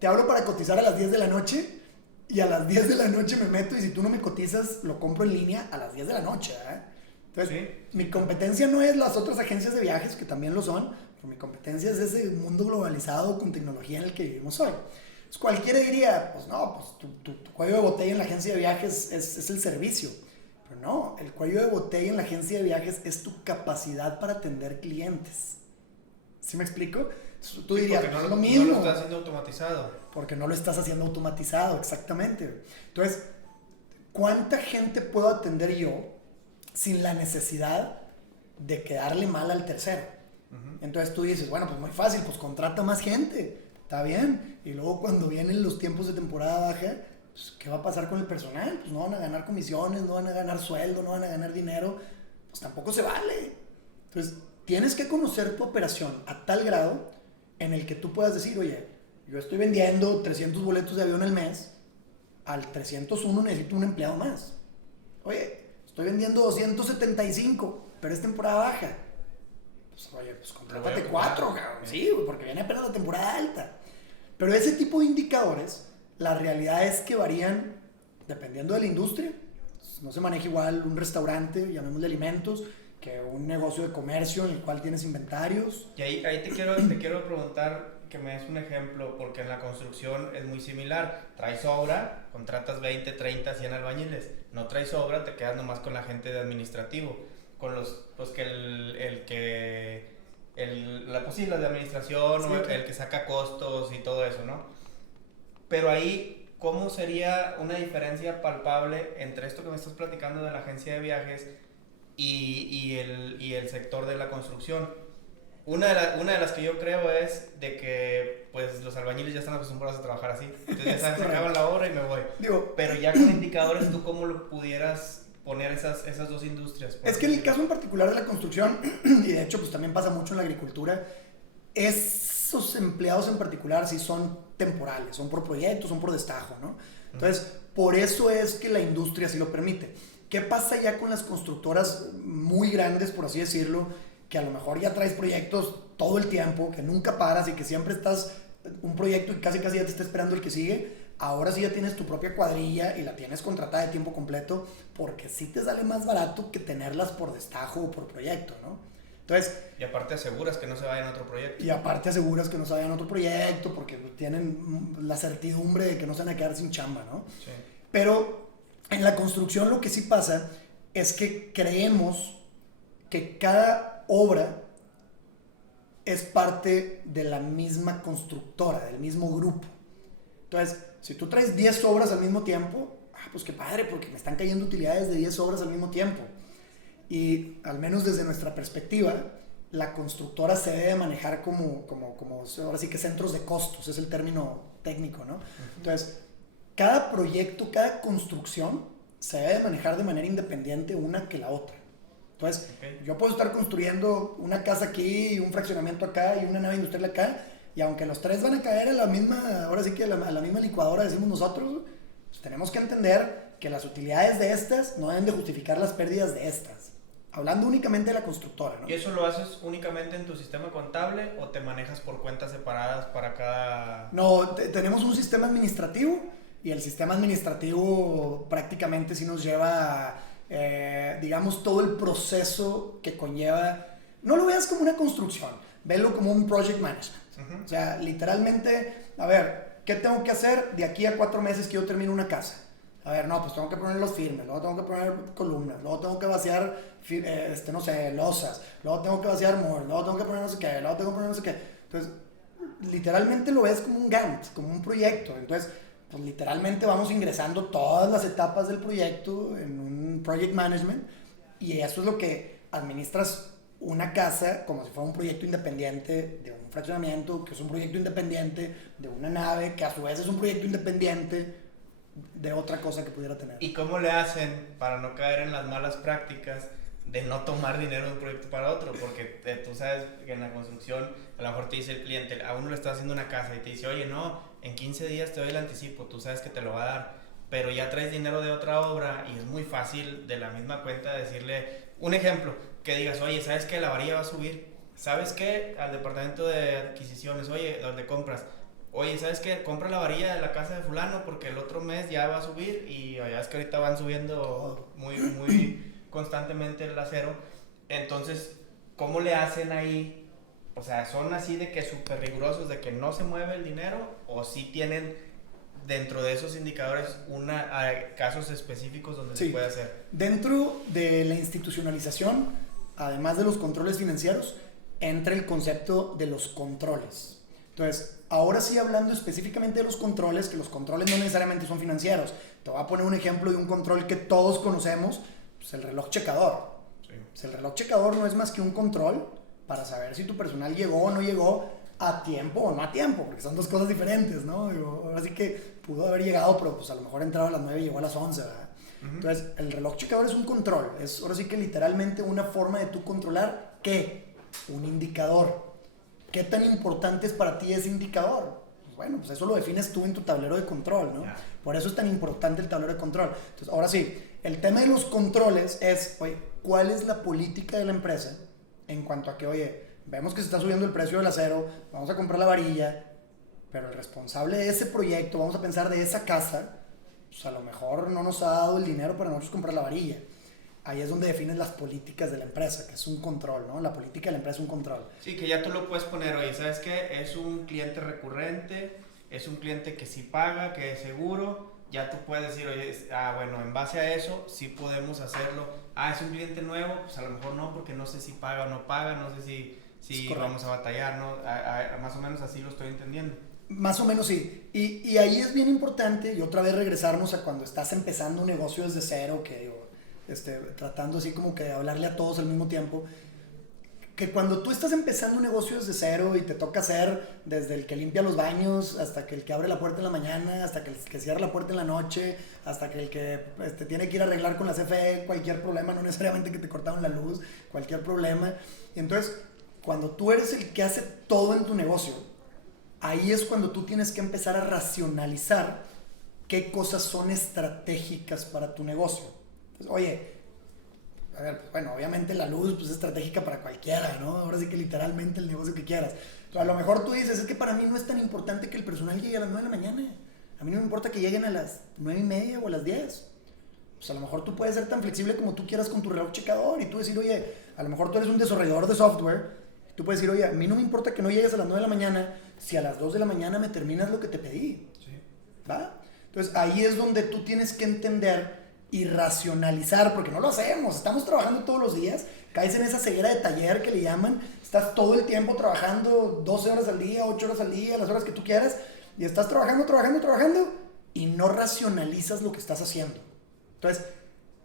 Te hablo para cotizar a las 10 de la noche y a las 10 de la noche me meto y si tú no me cotizas, lo compro en línea a las 10 de la noche, ¿eh? Entonces, mi competencia no es las otras agencias de viajes, que también lo son, pero mi competencia es ese mundo globalizado con tecnología en el que vivimos hoy. Entonces, cualquiera diría, pues no, pues tu cuello de botella en la agencia de viajes es el servicio. Pero no, el cuello de botella en la agencia de viajes es tu capacidad para atender clientes. ¿Sí me explico? Tú dirías, no, es lo mismo. No lo estás haciendo automatizado. Porque no lo estás haciendo automatizado, exactamente. Entonces, ¿cuánta gente puedo atender yo sin la necesidad de quedarle mal al tercero? Uh-huh. Entonces tú dices, bueno, pues muy fácil, pues contrata más gente, está bien. Y luego cuando vienen los tiempos de temporada baja, pues, ¿qué va a pasar con el personal? Pues no van a ganar comisiones, no van a ganar sueldo, no van a ganar dinero, pues tampoco se vale. Entonces tienes que conocer tu operación a tal grado en el que tú puedas decir, oye, yo estoy vendiendo 300 boletos de avión al mes, al 301 necesito un empleado más. Oye, estoy vendiendo 275, pero es temporada baja. Pues, oye, pues contrátate 4, cabrón. Sí, porque viene apenas la temporada alta. Pero ese tipo de indicadores, la realidad es que varían dependiendo de la industria. No se maneja igual un restaurante, llamémosle alimentos, que un negocio de comercio en el cual tienes inventarios. Y ahí te quiero preguntar que me des un ejemplo, porque en la construcción es muy similar. Traes obra, contratas 20, 30, 100 albañiles. No traes obra, te quedas nomás con la gente de administrativo. Con los, pues que las de administración, sí, o el que saca costos y todo eso, ¿no? Pero ahí, ¿cómo sería una diferencia palpable entre esto que me estás platicando de la agencia de viajes y el sector de la construcción? Una de las que yo creo es de que pues los albañiles ya están acostumbrados a trabajar así. Entonces ya saben, se acaban la obra y me voy. Pero ya con indicadores, ¿tú cómo lo pudieras poner esas dos industrias? Es que en el caso en particular de la construcción, y de hecho pues también pasa mucho en la agricultura, esos empleados en particular sí son temporales, son por proyectos, son por destajo, ¿no? Entonces, por eso es que la industria sí lo permite. ¿Qué pasa ya con las constructoras muy grandes, por así decirlo, que a lo mejor ya traes proyectos todo el tiempo, que nunca paras y que siempre estás un proyecto y casi ya te está esperando el que sigue, ahora sí ya tienes tu propia cuadrilla y la tienes contratada de tiempo completo, porque sí te sale más barato que tenerlas por destajo o por proyecto, ¿no? Entonces, y aparte aseguras que no se vayan a otro proyecto. Y aparte aseguras que no se vayan a otro proyecto, porque tienen la certidumbre de que no se van a quedar sin chamba, ¿no? Sí. Pero en la construcción lo que sí pasa es que creemos que cada obra es parte de la misma constructora, del mismo grupo. Entonces, si tú traes 10 obras al mismo tiempo, pues qué padre, porque me están cayendo utilidades de 10 obras al mismo tiempo. Y al menos desde nuestra perspectiva, la constructora se debe manejar como ahora sí que centros de costos, es el término técnico, ¿no? Entonces, cada proyecto, cada construcción se debe manejar de manera independiente una que la otra. Entonces, yo puedo estar construyendo una casa aquí, un fraccionamiento acá y una nave industrial acá, y aunque los tres van a caer a la misma, ahora sí que a la misma licuadora, decimos nosotros, pues tenemos que entender que las utilidades de estas no deben de justificar las pérdidas de estas. Hablando únicamente de la constructora, ¿no? ¿Y eso lo haces únicamente en tu sistema contable o te manejas por cuentas separadas para cada...? No, tenemos un sistema administrativo y el sistema administrativo prácticamente sí nos lleva, digamos, todo el proceso que conlleva. No lo veas como una construcción, velo como un project management. O sea, literalmente, a ver, ¿qué tengo que hacer de aquí a 4 meses que yo termine una casa? A ver, no, pues tengo que poner los firmes, luego tengo que poner columnas, luego tengo que vaciar, no sé, losas, luego tengo que vaciar more, luego tengo que poner no sé qué, luego tengo que poner no sé qué. Entonces, literalmente lo ves como un Gantt, como un proyecto. Entonces, pues literalmente vamos ingresando todas las etapas del proyecto en un project management y eso es lo que administras una casa como si fuera un proyecto independiente de un fraccionamiento, que es un proyecto independiente de una nave, que a su vez es un proyecto independiente de otra cosa que pudiera tener. ¿Y cómo le hacen para no caer en las malas prácticas de no tomar dinero de un proyecto para otro? Porque tú sabes que en la construcción a lo mejor te dice el cliente, a uno le está haciendo una casa y te dice, oye, no, en 15 días te doy el anticipo, tú sabes que te lo va a dar, pero ya traes dinero de otra obra y es muy fácil de la misma cuenta decirle, un ejemplo, que digas, oye, ¿sabes que la varilla va a subir? ¿Sabes qué? Al departamento de adquisiciones, oye, donde compras, oye, ¿sabes qué? Compra la varilla de la casa de fulano porque el otro mes ya va a subir y ya es que ahorita van subiendo muy constantemente el acero. Entonces, ¿cómo le hacen ahí? O sea, ¿son así de que súper rigurosos de que no se mueve el dinero? ¿O sí tienen dentro de esos indicadores casos específicos donde se puede hacer? Dentro de la institucionalización, además de los controles financieros, entra el concepto de los controles. Entonces, ahora sí hablando específicamente de los controles, que los controles no necesariamente son financieros. Te voy a poner un ejemplo de un control que todos conocemos, pues el reloj checador. Sí. Pues el reloj checador no es más que un control para saber si tu personal llegó o no llegó a tiempo o no a tiempo, porque son dos cosas diferentes, ¿no? Ahora sí que pudo haber llegado, pero pues a lo mejor entraba a las 9 y llegó a las 11, ¿verdad? Entonces, el reloj checador es un control, es ahora sí que literalmente una forma de tú controlar ¿qué? Un indicador. ¿Qué tan importante es para ti ese indicador? Pues bueno, pues eso lo defines tú en tu tablero de control, ¿no? Yeah. Por eso es tan importante el tablero de control. Entonces, ahora sí, el tema de los controles es, oye, ¿cuál es la política de la empresa en cuanto a que, oye, vemos que se está subiendo el precio del acero, vamos a comprar la varilla, pero el responsable de ese proyecto, vamos a pensar de esa casa, pues a lo mejor no nos ha dado el dinero para nosotros comprar la varilla. Ahí es donde defines las políticas de la empresa, que es un control, ¿no? La política de la empresa es un control. Sí, que ya tú lo puedes poner, oye, ¿sabes qué? Es un cliente recurrente, es un cliente que sí paga, que es seguro. Ya tú puedes decir, oye, bueno, en base a eso sí podemos hacerlo. Es un cliente nuevo, pues a lo mejor no, porque no sé si paga o no paga, no sé si vamos a batallar, ¿no? Más o menos así lo estoy entendiendo. Más o menos sí. Y ahí es bien importante, y otra vez regresarnos a cuando estás empezando un negocio desde cero, que digo, tratando así como que de hablarle a todos al mismo tiempo, que cuando tú estás empezando un negocio desde cero y te toca hacer desde el que limpia los baños hasta que el que abre la puerta en la mañana, hasta que el que cierra la puerta en la noche, hasta que el que tiene que ir a arreglar con la CFE cualquier problema, no necesariamente que te cortaron la luz, cualquier problema. Y entonces, cuando tú eres el que hace todo en tu negocio, ahí es cuando tú tienes que empezar a racionalizar qué cosas son estratégicas para tu negocio. Entonces, oye, A ver, pues, bueno, obviamente la luz pues, es estratégica para cualquiera, ¿no? Ahora sí que literalmente el negocio que quieras. Pero a lo mejor tú dices, es que para mí no es tan importante que el personal llegue a las 9 de la mañana. A mí no me importa que lleguen a las 9:30 o a las 10. Pues a lo mejor tú puedes ser tan flexible como tú quieras con tu reloj checador y tú decir, oye, a lo mejor tú eres un desarrollador de software. Tú puedes decir, oye, a mí no me importa que no llegues a las 9 de la mañana si a las 2 de la mañana me terminas lo que te pedí. Sí. ¿Va? Entonces ahí es donde tú tienes que entender y racionalizar, porque no lo hacemos, estamos trabajando todos los días, caes en esa ceguera de taller que le llaman, estás todo el tiempo trabajando 12 horas al día, 8 horas al día, las horas que tú quieras, y estás trabajando, y no racionalizas lo que estás haciendo. Entonces,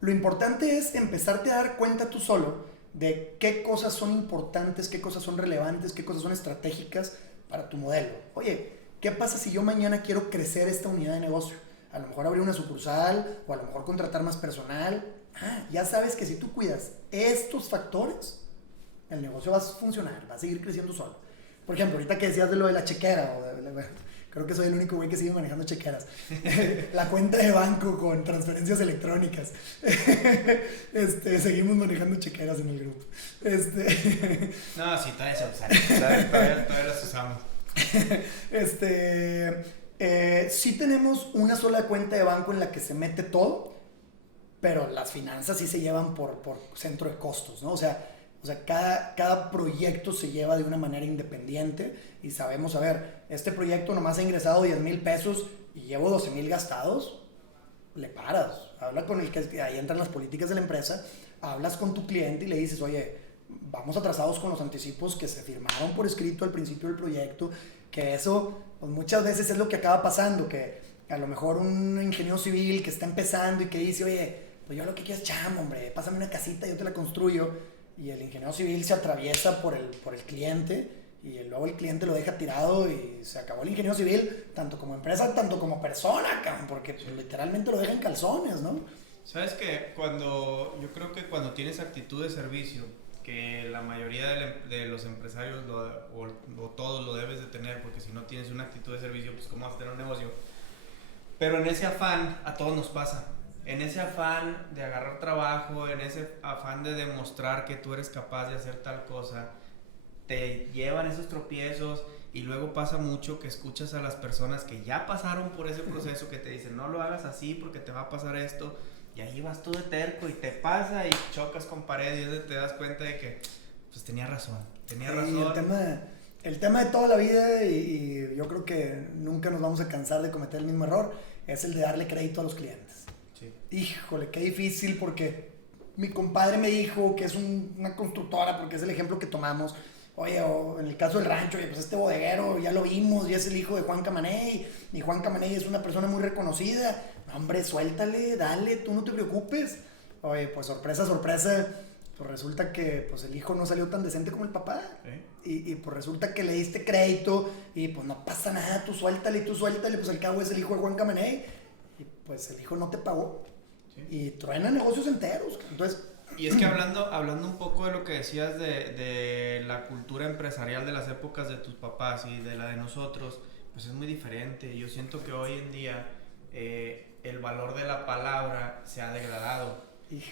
lo importante es empezarte a dar cuenta tú solo de qué cosas son importantes, qué cosas son relevantes, qué cosas son estratégicas para tu modelo. Oye, ¿qué pasa si yo mañana quiero crecer esta unidad de negocio? A lo mejor abrir una sucursal o a lo mejor contratar más personal. Ya sabes que si tú cuidas estos factores, el negocio va a funcionar, va a seguir creciendo solo. Por ejemplo, ahorita que decías de lo de la chequera, creo que soy el único güey que sigue manejando chequeras. La cuenta de banco con transferencias electrónicas. Seguimos manejando chequeras en el grupo. No, sí, todavía se usan. Todavía las usamos. Sí tenemos una sola cuenta de banco en la que se mete todo, pero las finanzas sí se llevan por centro de costos, ¿no? O sea cada proyecto se lleva de una manera independiente y sabemos, a ver, este proyecto nomás ha ingresado 10,000 pesos y llevo 12,000 gastados, le paras, habla con el que, ahí entran las políticas de la empresa, hablas con tu cliente y le dices, oye, vamos atrasados con los anticipos que se firmaron por escrito al principio del proyecto, que eso pues muchas veces es lo que acaba pasando, que a lo mejor un ingeniero civil que está empezando y que dice, oye, pues yo lo que quiero es chamo, hombre, pásame una casita y yo te la construyo, y el ingeniero civil se atraviesa por el cliente y luego el cliente lo deja tirado y se acabó el ingeniero civil, tanto como empresa, tanto como persona, porque pues, literalmente lo deja en calzones, ¿no? ¿Sabes qué? Yo creo que cuando tienes actitud de servicio, que la mayoría de los empresarios o todos lo debes de tener, porque si no tienes una actitud de servicio, pues cómo vas a tener un negocio. Pero en ese afán a todos nos pasa. En ese afán de agarrar trabajo, en ese afán de demostrar que tú eres capaz de hacer tal cosa, te llevan esos tropiezos y luego pasa mucho que escuchas a las personas que ya pasaron por ese proceso que te dicen no lo hagas así porque te va a pasar esto y ahí vas tú de terco y te pasa y chocas con pared y te das cuenta de que pues tenía razón. El tema de toda la vida y yo creo que nunca nos vamos a cansar de cometer el mismo error es el de darle crédito a los clientes. Sí. Híjole, qué difícil porque mi compadre me dijo que es una constructora, porque es el ejemplo que tomamos. Oye, o en el caso del rancho, oye, pues este bodeguero ya lo vimos, ya es el hijo de Juan Camaney, y Juan Camaney es una persona muy reconocida. Hombre, suéltale, dale, tú no te preocupes. Oye, pues sorpresa, pues resulta que pues el hijo no salió tan decente como el papá. Y pues resulta que le diste crédito y pues no pasa nada, tú suéltale, pues al cabo es el hijo de Juan Camaney. Y pues el hijo no te pagó. Sí. Y truena negocios enteros. Entonces, y es que hablando un poco de lo que decías de la cultura empresarial de las épocas de tus papás y de la de nosotros, pues es muy diferente. Yo siento que hoy en día el valor de la palabra se ha degradado.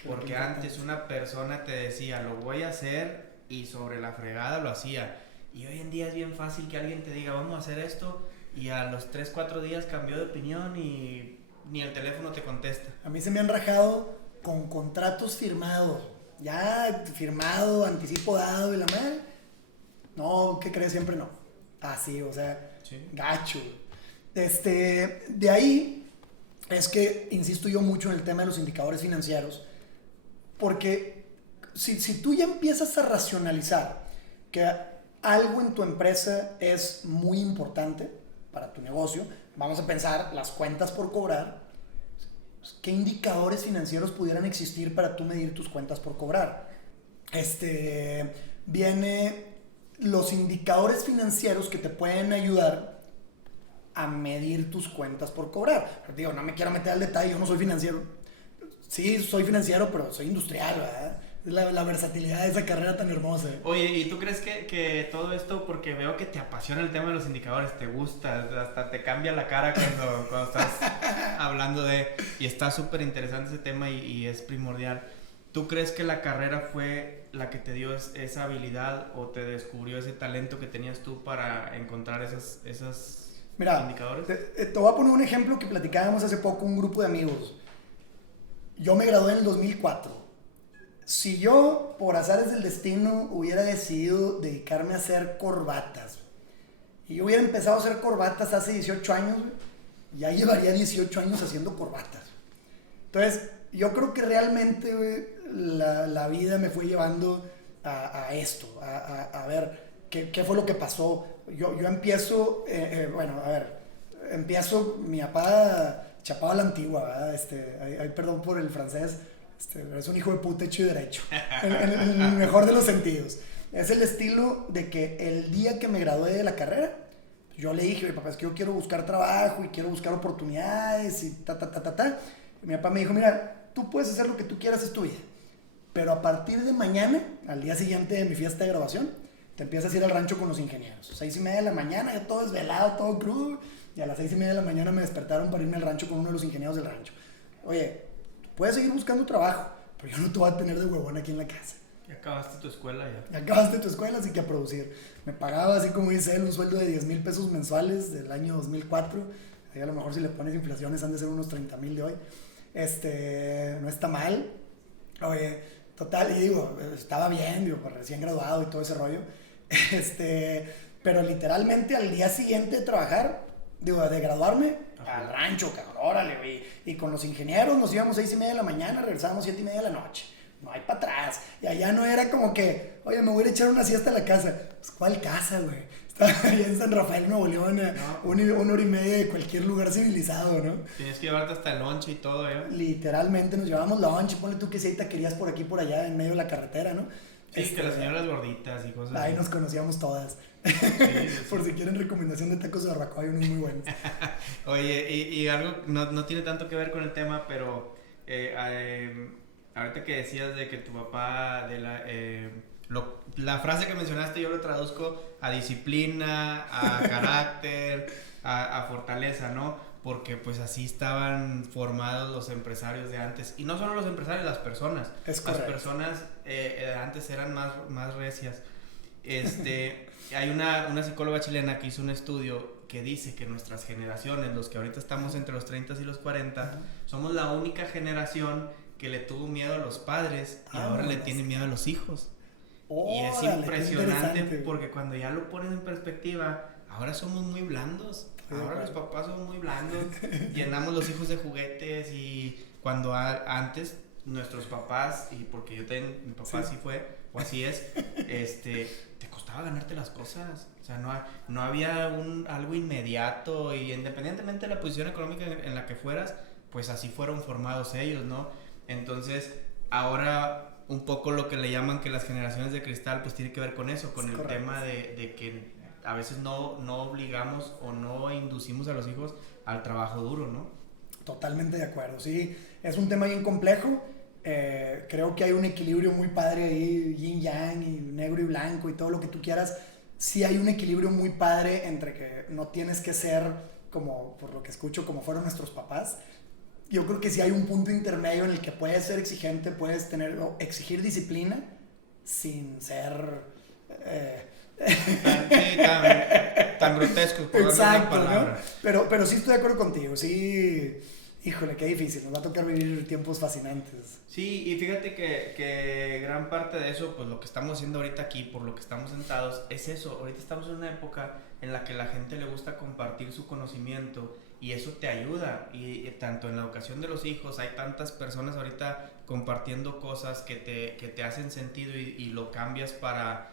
Porque antes una persona te decía, lo voy a hacer, y sobre la fregada lo hacía. Y hoy en día es bien fácil que alguien te diga, vamos a hacer esto, y a los 3-4 días cambió de opinión y ni el teléfono te contesta. A mí se me han rajado con contratos firmados, ya firmado, anticipo dado y la madre. No, ¿qué crees? Siempre no. Así, o sea, sí. Gacho. De ahí es que insisto yo mucho en el tema de los indicadores financieros, porque si tú ya empiezas a racionalizar que algo en tu empresa es muy importante para tu negocio, vamos a pensar las cuentas por cobrar. ¿Qué indicadores financieros pudieran existir para tú medir tus cuentas por cobrar? Viene los indicadores financieros que te pueden ayudar a medir tus cuentas por cobrar. Pero digo, no me quiero meter al detalle, yo no soy financiero. Sí, soy financiero, pero soy industrial, ¿verdad? Es la versatilidad de esa carrera tan hermosa. Oye, ¿y tú crees que todo esto, porque veo que te apasiona el tema de los indicadores, te gusta, hasta te cambia la cara cuando estás hablando y está súper interesante ese tema y es primordial? ¿Tú crees que la carrera fue la que te dio esa habilidad o te descubrió ese talento que tenías tú para encontrar esos indicadores? Te voy a poner un ejemplo que platicábamos hace poco, un grupo de amigos. Yo me gradué en el 2004. Si yo, por azares del destino, hubiera decidido dedicarme a hacer corbatas, y yo hubiera empezado a hacer corbatas hace 18 años, ya llevaría 18 años haciendo corbatas. Entonces, yo creo que realmente, güey, la vida me fue llevando a esto, a ver qué fue lo que pasó. Yo empiezo, mi papá chapaba a la antigua, ¿verdad? Perdón por el francés, es un hijo de puta hecho y derecho, en el mejor de los sentidos. Es el estilo de que el día que me gradué de la carrera, yo le dije, papá, es que yo quiero buscar trabajo y quiero buscar oportunidades y Y mi papá me dijo, mira, tú puedes hacer lo que tú quieras, es tu vida. Pero a partir de mañana, al día siguiente de mi fiesta de graduación, te empiezas a ir al rancho con los ingenieros. 6:30 de la mañana, yo todo desvelado, todo crudo. Y a las 6:30 de la mañana me despertaron para irme al rancho con uno de los ingenieros del rancho. Oye, puedes seguir buscando trabajo, pero yo no te voy a tener de huevón aquí en la casa. Ya acabaste tu escuela ya. Ya acabaste tu escuela, así que a producir. Me pagaba, así como dice él, un sueldo de 10,000 pesos mensuales del año 2004. Ahí a lo mejor si le pones inflaciones han de ser unos 30,000 de hoy. No está mal. Oye, total, y digo, estaba bien, digo, pues recién graduado y todo ese rollo. Pero literalmente al día siguiente de trabajar, digo, de graduarme, al rancho, cabrón, órale, güey. Y con los ingenieros nos íbamos 6:30 de la mañana, regresábamos 7:30 de la noche. No hay para atrás. Y allá no era como que, oye, me voy a echar una siesta a la casa. Pues, ¿cuál casa, güey? Estaba allá en San Rafael, Nuevo León, una hora y media de cualquier lugar civilizado, ¿no? Tienes que llevarte hasta el lunch y todo, ¿eh? Literalmente nos llevábamos lunch. Ponle tú que si hay taquerías por aquí por allá en medio de la carretera, ¿no? Sí, que las señoras gorditas y cosas ahí así. nos conocíamos todas. Sí. Por si quieren recomendación de tacos de barbacoa, hay unos muy buenos. Oye, y algo no tiene tanto que ver con el tema, pero ahorita que decías de que tu papá, la frase que mencionaste yo lo traduzco a disciplina, a carácter, a fortaleza, ¿no? Porque pues así estaban formados los empresarios de antes. Y no solo los empresarios, las personas. Es correcto. Las personas antes eran más recias. Hay una psicóloga chilena que hizo un estudio que dice que nuestras generaciones, los que ahorita estamos entre los 30 y los 40, somos la única generación que le tuvo miedo a los padres y ahora le tiene miedo a los hijos. Y es impresionante porque cuando ya lo pones en perspectiva, ahora somos muy blandos. Ahora los papás son muy blandos, llenamos los hijos de juguetes y cuando antes nuestros papás, y porque mi papá así fue, o así es, te costaba ganarte las cosas. O sea, no había algo inmediato y independientemente de la posición económica en la que fueras, pues así fueron formados ellos, ¿no? Entonces, ahora un poco lo que le llaman que las generaciones de cristal, pues tiene que ver con eso, con el tema de que a veces no obligamos o no inducimos a los hijos al trabajo duro, ¿no? Totalmente de acuerdo, sí. Es un tema bien complejo. Creo que hay un equilibrio muy padre ahí, yin yang y negro y blanco y todo lo que tú quieras. Sí hay un equilibrio muy padre entre que no tienes que ser como, por lo que escucho, como fueron nuestros papás. Yo creo que sí hay un punto intermedio en el que puedes ser exigente, puedes exigir disciplina sin ser... tan grotesco, por exacto, ¿no? Pero sí estoy de acuerdo contigo, sí, híjole, qué difícil, nos va a tocar vivir tiempos fascinantes. Sí, y fíjate que gran parte de eso, pues lo que estamos haciendo ahorita aquí, por lo que estamos sentados, es eso. Ahorita estamos en una época en la que la gente le gusta compartir su conocimiento y eso te ayuda, y tanto en la educación de los hijos, hay tantas personas ahorita compartiendo cosas que te hacen sentido y lo cambias para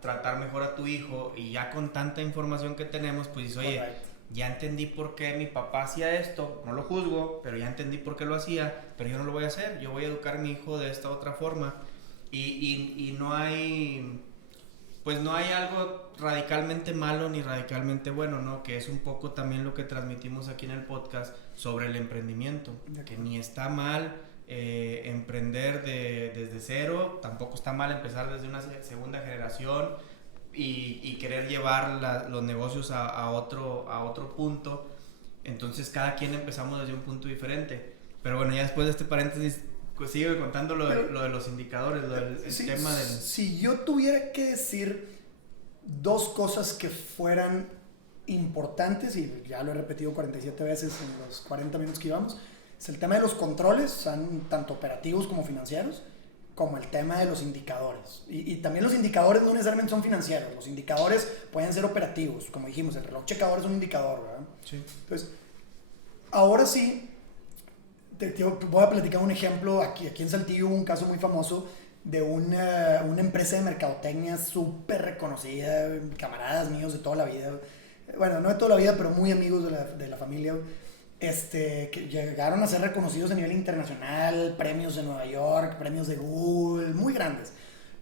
tratar mejor a tu hijo, y ya con tanta información que tenemos, pues dices, oye, correcto, ya entendí por qué mi papá hacía esto, no lo juzgo, pero ya entendí por qué lo hacía, pero yo no lo voy a hacer, yo voy a educar a mi hijo de esta otra forma, y no hay, pues no hay algo radicalmente malo ni radicalmente bueno, ¿no? Que es un poco también lo que transmitimos aquí en el podcast sobre el emprendimiento, que ni está mal emprender desde cero, tampoco está mal empezar desde una segunda generación y querer llevar los negocios a otro punto. Entonces cada quien empezamos desde un punto diferente. Pero bueno, ya después de este paréntesis, sigue contando lo de los indicadores, el tema del... Si yo tuviera que decir dos cosas que fueran importantes, y ya lo he repetido 47 veces en los 40 minutos que llevamos, es el tema de los controles, son tanto operativos como financieros, como el tema de los indicadores. Y también los indicadores no necesariamente son financieros, los indicadores pueden ser operativos, como dijimos, el reloj checador es un indicador, ¿verdad? Sí. Entonces, ahora sí, te voy a platicar un ejemplo. Aquí en Saltillo hubo un caso muy famoso de una empresa de mercadotecnia súper reconocida, camaradas míos de toda la vida, bueno, no de toda la vida, pero muy amigos de la familia, que llegaron a ser reconocidos a nivel internacional, premios de Nueva York, premios de Google, muy grandes.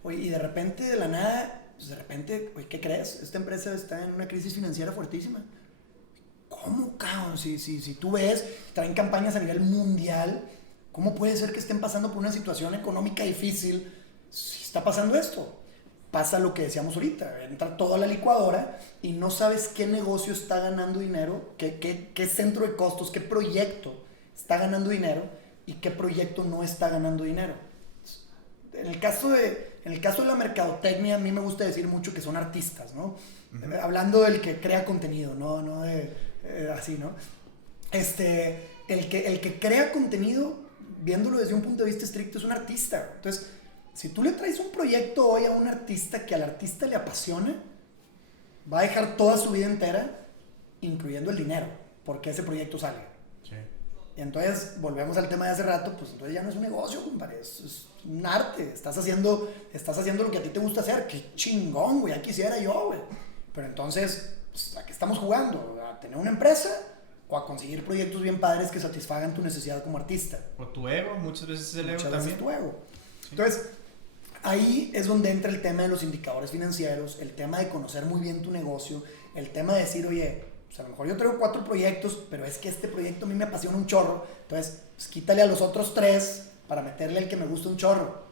Oye, y de repente, de la nada, oye, ¿qué crees? Esta empresa está en una crisis financiera fuertísima. ¿Cómo, cabrón? Si tú ves, traen campañas a nivel mundial, ¿cómo puede ser que estén pasando por una situación económica difícil si está pasando esto? Pasa lo que decíamos ahorita, entra toda la licuadora y no sabes qué negocio está ganando dinero, qué centro de costos, qué proyecto está ganando dinero y qué proyecto no está ganando dinero. En el caso de la mercadotecnia, a mí me gusta decir mucho que son artistas, ¿no? Uh-huh. Hablando del que crea contenido, no de... así, ¿no? El que crea contenido, viéndolo desde un punto de vista estricto, es un artista. Entonces, si tú le traes un proyecto hoy a un artista que al artista le apasiona, va a dejar toda su vida entera, incluyendo el dinero, porque ese proyecto salga. Sí. Y entonces, volvemos al tema de hace rato, pues entonces ya no es un negocio, compadre, es un arte. Estás haciendo lo que a ti te gusta hacer. Qué chingón, güey, ya quisiera yo, güey. Pero entonces, pues, ¿a qué estamos jugando? ¿A tener una empresa o a conseguir proyectos bien padres que satisfagan tu necesidad como artista? O tu ego, muchas veces es el ego también. Muchas veces tu ego. Sí. Entonces, ahí es donde entra el tema de los indicadores financieros, el tema de conocer muy bien tu negocio, el tema de decir, oye, pues a lo mejor yo traigo 4 proyectos, pero es que este proyecto a mí me apasiona un chorro, entonces, pues quítale a los otros 3 para meterle al que me gusta un chorro.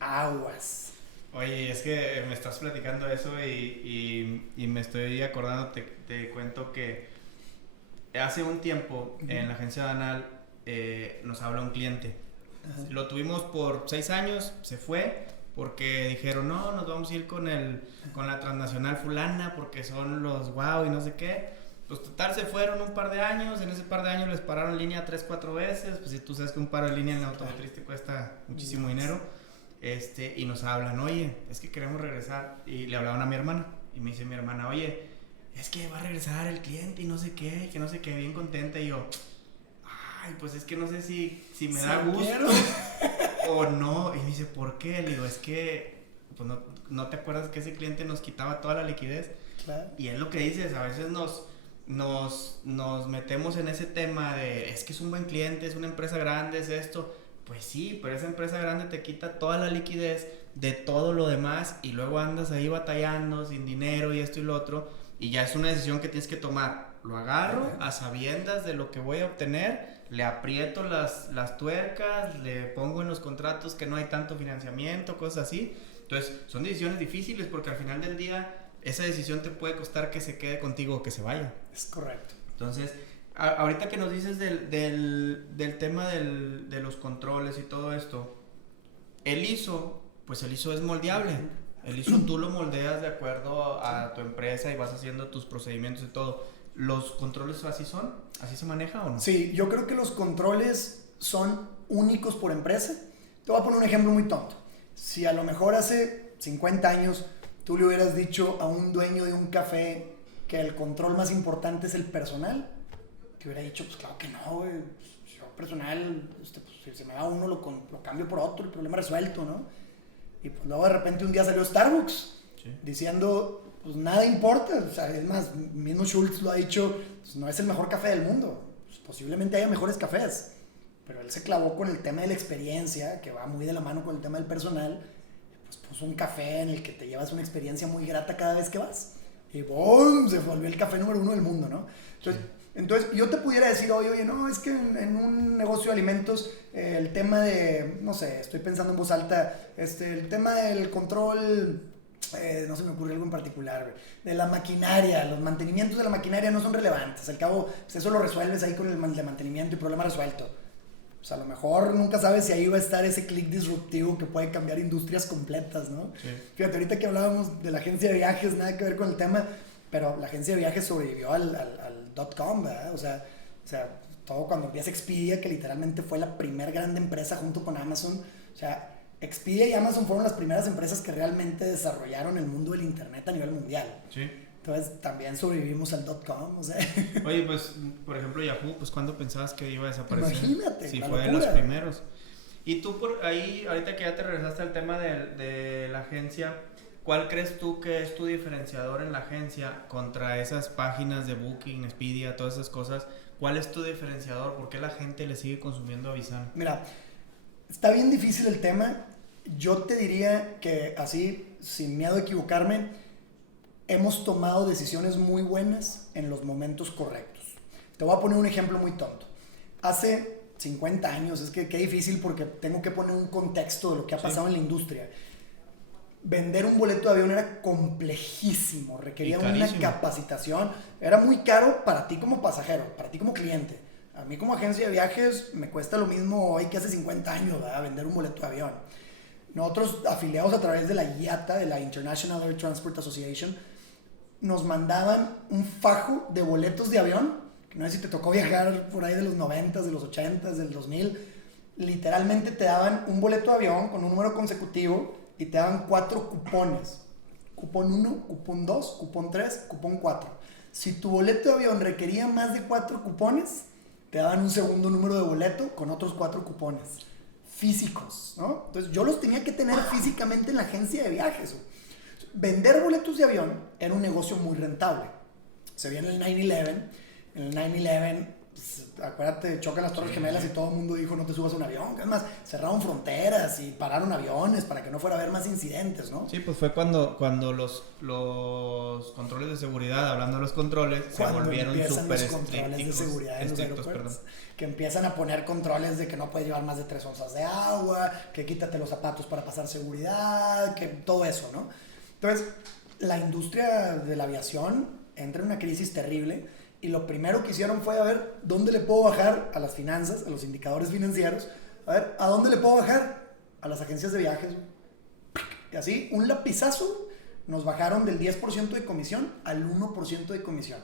Aguas. Oye, es que me estás platicando eso y me estoy acordando, te cuento que hace un tiempo uh-huh. en la agencia Danal nos habla un cliente. Uh-huh. Lo tuvimos por 6 años, se fue porque dijeron, no, nos vamos a ir con la transnacional fulana porque son los guau y no sé qué. Pues total, se fueron un par de años, en ese par de años les pararon línea 3-4 veces, pues si tú sabes que un paro de línea en la automotriz te cuesta muchísimo dinero. Y nos hablan, oye, es que queremos regresar. Y le hablaban a mi hermana. Y me dice mi hermana, oye, es que va a regresar el cliente y no sé qué, bien contenta. Y yo, ay, pues es que no sé si me da gusto o no. Y me dice, ¿por qué? Le digo, es que pues no te acuerdas que ese cliente nos quitaba toda la liquidez. Claro. Y es lo que dices, a veces nos metemos en ese tema de, es que es un buen cliente, es una empresa grande, es esto. Pues sí, pero esa empresa grande te quita toda la liquidez de todo lo demás y luego andas ahí batallando sin dinero y esto y lo otro y ya es una decisión que tienes que tomar. Lo agarro a sabiendas de lo que voy a obtener, le aprieto las tuercas, le pongo en los contratos que no hay tanto financiamiento, cosas así. Entonces son decisiones difíciles porque al final del día esa decisión te puede costar que se quede contigo o que se vaya. Es correcto. Entonces... ahorita que nos dices del tema de los controles y todo esto, el ISO es moldeable. El ISO tú lo moldeas de acuerdo a tu empresa y vas haciendo tus procedimientos y todo. ¿Los controles así son? ¿Así se maneja o no? Sí, yo creo que los controles son únicos por empresa. Te voy a poner un ejemplo muy tonto. Si a lo mejor hace 50 años tú le hubieras dicho a un dueño de un café que el control más importante es el personal, te hubiera dicho, pues claro que no, güey. Pues, yo personal, pues, si se me va uno, lo cambio por otro, el problema resuelto, ¿no? Y pues luego de repente un día salió Starbucks diciendo, pues nada importa, o sea, es más, mismo Schultz lo ha dicho, pues, no es el mejor café del mundo, pues, posiblemente haya mejores cafés, pero él se clavó con el tema de la experiencia, que va muy de la mano con el tema del personal, pues puso un café en el que te llevas una experiencia muy grata cada vez que vas, y ¡boom! Se volvió el café número 1 del mundo, ¿no? Entonces, yo te pudiera decir, oye, no, es que en un negocio de alimentos, el tema de, no sé, estoy pensando en voz alta, el tema del control, no se me ocurre algo en particular, de la maquinaria, los mantenimientos de la maquinaria no son relevantes, al cabo, pues eso lo resuelves ahí con el de mantenimiento y problema resuelto. pues a lo mejor nunca sabes si ahí va a estar ese clic disruptivo que puede cambiar industrias completas, ¿no? Sí. Fíjate, ahorita que hablábamos de la agencia de viajes, nada que ver con el tema, pero la agencia de viajes sobrevivió al .com, ¿verdad? O sea, todo cuando empieza Expedia, que literalmente fue la primer grande empresa junto con Amazon. O sea, Expedia y Amazon fueron las primeras empresas que realmente desarrollaron el mundo del internet a nivel mundial. Sí. Entonces también sobrevivimos al .com, o sea. Oye, pues, por ejemplo, Yahoo, pues ¿cuándo pensabas que iba a desaparecer? Imagínate, si fue de los primeros. Y tú por ahí, ahorita que ya te regresaste al tema de la agencia, ¿cuál crees tú que es tu diferenciador en la agencia contra esas páginas de Booking, Expedia, todas esas cosas? ¿Cuál es tu diferenciador? ¿Por qué la gente le sigue consumiendo a Visan? Mira, está bien difícil el tema. Yo te diría que así, sin miedo a equivocarme, hemos tomado decisiones muy buenas en los momentos correctos. Te voy a poner un ejemplo muy tonto. Hace 50 años, es que qué difícil porque tengo que poner un contexto de lo que ha pasado en la industria. Vender un boleto de avión era complejísimo, requería una capacitación, era muy caro para ti como pasajero, para ti como cliente. A mí como agencia de viajes me cuesta lo mismo hoy que hace 50 años, ¿verdad? Vender un boleto de avión. Nosotros, afiliados a través de la IATA, de la International Air Transport Association, nos mandaban un fajo de boletos de avión, que no sé si te tocó viajar por ahí de los 90s, de los 80s, del 2000, literalmente te daban un boleto de avión con un número consecutivo y te daban 4 cupones, cupón 1, cupón 2, cupón 3, cupón 4. Si tu boleto de avión requería más de 4 cupones, te daban un segundo número de boleto con otros 4 cupones físicos, ¿no? Entonces yo los tenía que tener físicamente en la agencia de viajes. Vender boletos de avión era un negocio muy rentable. Se vio en el 9/11. En el 9/11, pues, acuérdate, chocan las Torres Gemelas y todo el mundo dijo no te subas a un avión. Es más, cerraron fronteras y pararon aviones para que no fuera a haber más incidentes, ¿no? Sí, pues fue cuando los controles de seguridad, hablando de los controles, se volvieron súper controles de seguridad en los aeropuertos. Que empiezan a poner controles de que no puedes llevar más de 3 onzas de agua, que quítate los zapatos para pasar seguridad, que todo eso, ¿no? Entonces, la industria de la aviación entra en una crisis terrible y lo primero que hicieron fue a ver dónde le puedo bajar a las finanzas, a los indicadores financieros. A ver, ¿a dónde le puedo bajar? A las agencias de viajes. Y así, un lapizazo, nos bajaron del 10% de comisión al 1% de comisión.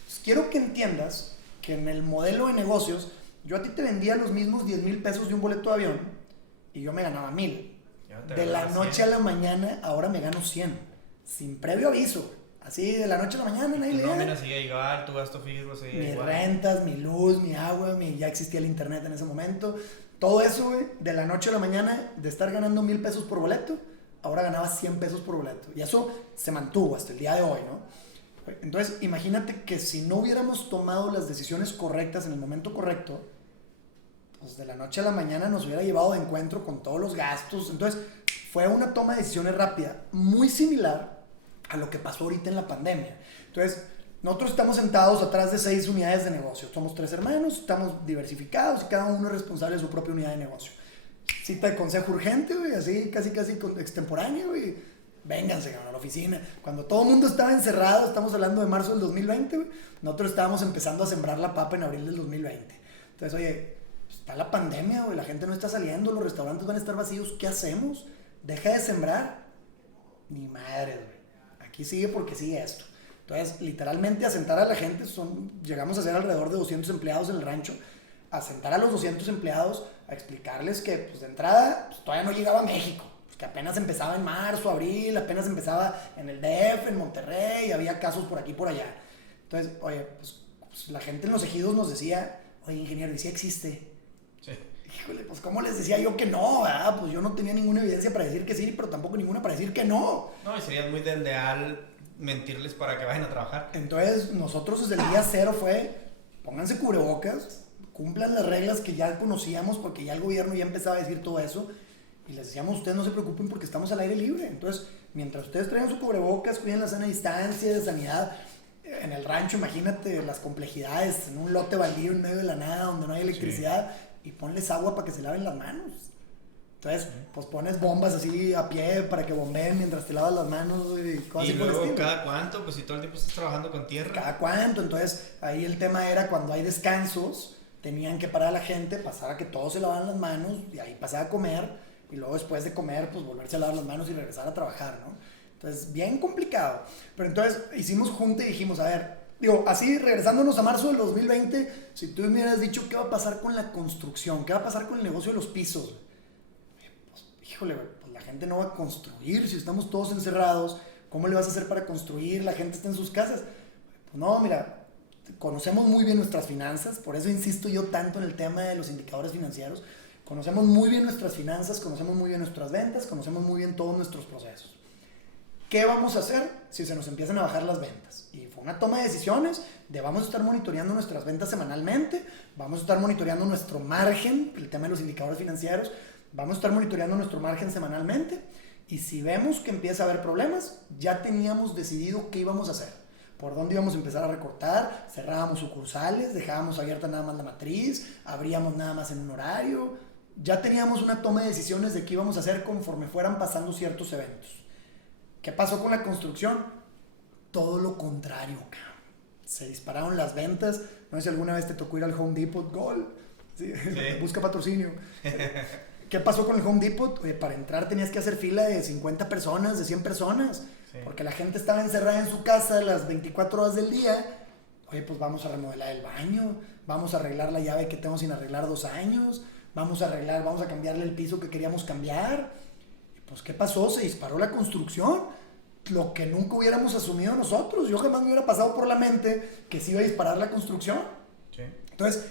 Entonces, quiero que entiendas que en el modelo de negocios, yo a ti te vendía los mismos 10,000 pesos de un boleto de avión y yo me ganaba 1,000. De la noche a la mañana, ahora me gano 100. Sin previo aviso. Así, de la noche a la mañana, nadie le da. Tu nómina seguía igual, tu gasto fijo seguía igual. Mis rentas, mi luz, mi agua, ya existía el internet en ese momento. Todo eso, güey, de la noche a la mañana, de estar ganando 1,000 pesos por boleto, ahora ganaba 100 pesos por boleto. Y eso se mantuvo hasta el día de hoy, ¿no? Entonces, imagínate que si no hubiéramos tomado las decisiones correctas en el momento correcto, pues de la noche a la mañana nos hubiera llevado de encuentro con todos los gastos. Entonces, fue una toma de decisiones rápida, muy similar a lo que pasó ahorita en la pandemia. Entonces, nosotros estamos sentados atrás de 6 unidades de negocio. Somos 3 hermanos, estamos diversificados y cada uno es responsable de su propia unidad de negocio. Cita de consejo urgente, güey, así casi extemporáneo, güey. Vénganse a la oficina. Cuando todo el mundo estaba encerrado, estamos hablando de marzo del 2020, güey, nosotros estábamos empezando a sembrar la papa en abril del 2020. Entonces, oye, está la pandemia, güey, la gente no está saliendo, los restaurantes van a estar vacíos, ¿qué hacemos? Deja de sembrar. Ni madre, güey. Aquí sigue porque sigue esto. Entonces, literalmente, asentar a la gente, llegamos a ser alrededor de 200 empleados en el rancho. Asentar a los 200 empleados, a explicarles que, pues, de entrada, pues, todavía no llegaba a México. Pues, que apenas empezaba en marzo, abril, apenas empezaba en el DF, en Monterrey, había casos por aquí y por allá. Entonces, oye, pues la gente en los ejidos nos decía, oye, ingeniero, ¿y si existe? Sí. Híjole, pues ¿cómo les decía yo que no? ¿Verdad? Pues yo no tenía ninguna evidencia para decir que sí, pero tampoco ninguna para decir que no. No, y sería muy desleal mentirles para que vayan a trabajar. Entonces, nosotros desde el día 0 fue, pónganse cubrebocas, cumplan las reglas que ya conocíamos, porque ya el gobierno ya empezaba a decir todo eso, y les decíamos, ustedes no se preocupen porque estamos al aire libre. Entonces, mientras ustedes traigan su cubrebocas, cuiden la sana distancia, de sanidad. En el rancho, imagínate las complejidades, en un lote baldío en medio de la nada, donde no hay electricidad, sí. Y ponles agua para que se laven las manos. Entonces, pues pones bombas así a pie para que bombeen mientras te lavas las manos y cosas así. Y luego, por ¿cada cuánto? Pues si todo el tiempo estás trabajando con tierra. ¿Cada cuánto? Entonces, ahí el tema era cuando hay descansos, tenían que parar a la gente, pasar a que todos se lavaran las manos y ahí pasar a comer y luego después de comer pues volverse a lavar las manos y regresar a trabajar, ¿no? Entonces, bien complicado. Pero entonces hicimos junta y dijimos, a ver, digo, así regresándonos a marzo del 2020, si tú me hubieras dicho qué va a pasar con la construcción, qué va a pasar con el negocio de los pisos, pues, híjole, pues la gente no va a construir si estamos todos encerrados. ¿Cómo le vas a hacer para construir? La gente está en sus casas. Pues no, mira, conocemos muy bien nuestras finanzas, por eso insisto yo tanto en el tema de los indicadores financieros. Conocemos muy bien nuestras finanzas, conocemos muy bien nuestras ventas, conocemos muy bien todos nuestros procesos. ¿Qué vamos a hacer si se nos empiezan a bajar las ventas? Y fue una toma de decisiones de vamos a estar monitoreando nuestras ventas semanalmente, vamos a estar monitoreando nuestro margen, el tema de los indicadores financieros, vamos a estar monitoreando nuestro margen semanalmente y si vemos que empieza a haber problemas, ya teníamos decidido qué íbamos a hacer. Por dónde íbamos a empezar a recortar, cerrábamos sucursales, dejábamos abierta nada más la matriz, abríamos nada más en un horario. Ya teníamos una toma de decisiones de qué íbamos a hacer conforme fueran pasando ciertos eventos. ¿Qué pasó con la construcción? Todo lo contrario, cabrón. Se dispararon las ventas. No sé si alguna vez te tocó ir al Home Depot. ¡Gol! Sí. Busca patrocinio. ¿Qué pasó con el Home Depot? Para entrar tenías que hacer fila de 50 personas, de 100 personas. Sí. Porque la gente estaba encerrada en su casa las 24 horas del día. Oye, pues vamos a remodelar el baño. Vamos a arreglar la llave que tengo sin arreglar 2 años. Vamos a cambiarle el piso que queríamos cambiar. Pues, ¿qué pasó? Se disparó la construcción. Lo que nunca hubiéramos asumido nosotros. Yo jamás me hubiera pasado por la mente que se iba a disparar la construcción. Sí. Entonces,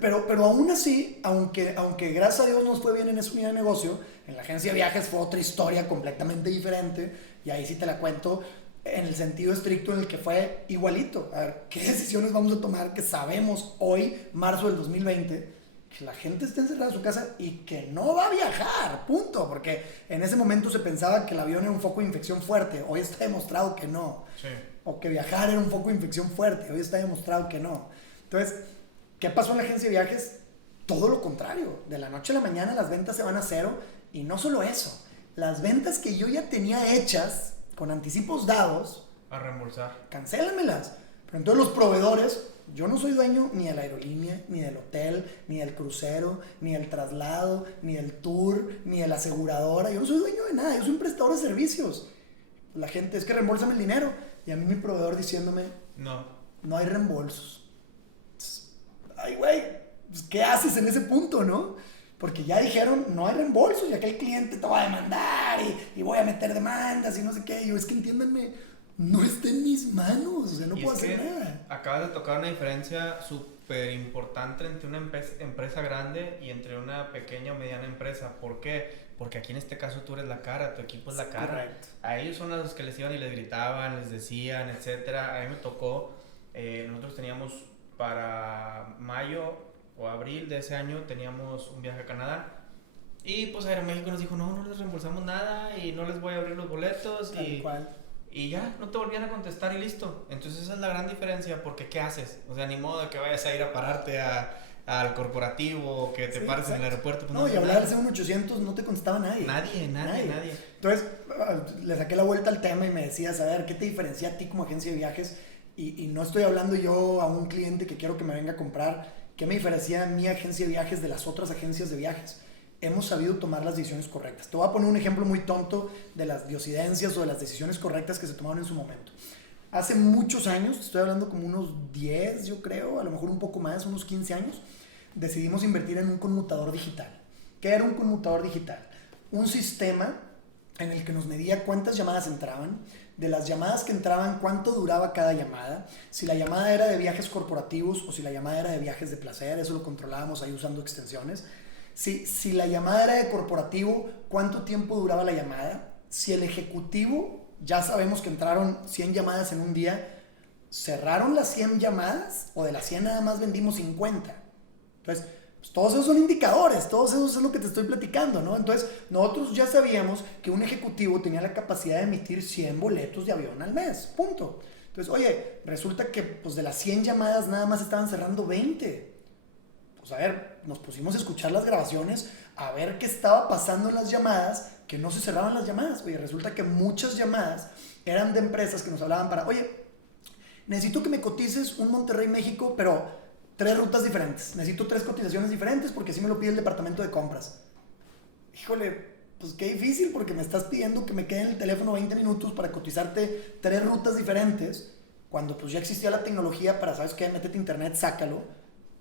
pero aún así, aunque gracias a Dios nos fue bien en esa unidad de negocio, en la agencia de viajes fue otra historia completamente diferente. Y ahí sí te la cuento en el sentido estricto en el que fue igualito. A ver, ¿qué decisiones vamos a tomar que sabemos hoy, marzo del 2020, que la gente esté encerrada en su casa y que no va a viajar, punto? Porque en ese momento se pensaba que el avión era un foco de infección fuerte. Hoy está demostrado que no. Sí. O que viajar era un foco de infección fuerte. Hoy está demostrado que no. Entonces, ¿qué pasó en la agencia de viajes? Todo lo contrario. De la noche a la mañana las ventas se van a cero. Y no solo eso. Las ventas que yo ya tenía hechas, con anticipos dados, a reembolsar. Cancélamelas. Pero entonces los proveedores, yo no soy dueño ni de la aerolínea, ni del hotel, ni del crucero, ni del traslado, ni del tour, ni de la aseguradora. Yo no soy dueño de nada, yo soy un prestador de servicios. La gente, es que reembolsame el dinero. Y a mí mi proveedor diciéndome, no hay reembolsos. Ay, güey, pues, ¿qué haces en ese punto, no? Porque ya dijeron, no hay reembolso, ya que el cliente te va a demandar y voy a meter demandas y no sé qué. Y yo, es que entiéndanme, no está en mis manos, o sea, no puedo hacer nada. Acabas de tocar una diferencia súper importante entre una empresa grande y entre una pequeña o mediana empresa. ¿Por qué? Porque aquí en este caso tú eres la cara, tu equipo es la cara. Correcto. A ellos son los que les iban y les gritaban, les decían, etcétera. A mí me tocó, nosotros teníamos para mayo o abril de ese año teníamos un viaje a Canadá y pues Aeroméxico nos dijo no les reembolsamos nada y no les voy a abrir los boletos y ya no te volvían a contestar y listo. Entonces esa es la gran diferencia, porque ¿qué haces? O sea, ni modo de que vayas a ir a pararte al corporativo, que te pares en el aeropuerto. Pues no, y hablar al 800 no te contestaba nadie. Nadie. Entonces le saqué la vuelta al tema y me decías, a ver, ¿qué te diferencia a ti como agencia de viajes? Y no estoy hablando yo a un cliente que quiero que me venga a comprar. ¿Qué me diferencia a mi agencia de viajes de las otras agencias de viajes? Hemos sabido tomar las decisiones correctas. Te voy a poner un ejemplo muy tonto de las diosidencias o de las decisiones correctas que se tomaron en su momento. Hace muchos años, estoy hablando como unos 10, yo creo, a lo mejor un poco más, unos 15 años, decidimos invertir en un conmutador digital. ¿Qué era un conmutador digital? Un sistema en el que nos medía cuántas llamadas entraban, de las llamadas que entraban, cuánto duraba cada llamada, si la llamada era de viajes corporativos o si la llamada era de viajes de placer, eso lo controlábamos ahí usando extensiones. Si la llamada era de corporativo, cuánto tiempo duraba la llamada, si el ejecutivo, ya sabemos que entraron 100 llamadas en un día, cerraron las 100 llamadas o de las 100 nada más vendimos 50. Entonces, pues todos esos son indicadores, todos esos es lo que te estoy platicando, ¿no? Entonces, nosotros ya sabíamos que un ejecutivo tenía la capacidad de emitir 100 boletos de avión al mes, punto. Entonces, oye, resulta que pues de las 100 llamadas nada más estaban cerrando 20. Pues a ver, nos pusimos a escuchar las grabaciones, a ver qué estaba pasando en las llamadas, que no se cerraban las llamadas. Oye, resulta que muchas llamadas eran de empresas que nos hablaban para, oye, necesito que me cotices un Monterrey, México, pero 3 rutas diferentes. Necesito 3 cotizaciones diferentes porque así me lo pide el departamento de compras. Híjole, pues qué difícil porque me estás pidiendo que me quede en el teléfono 20 minutos para cotizarte 3 rutas diferentes cuando pues ya existía la tecnología para, ¿sabes qué? Métete a internet, sácalo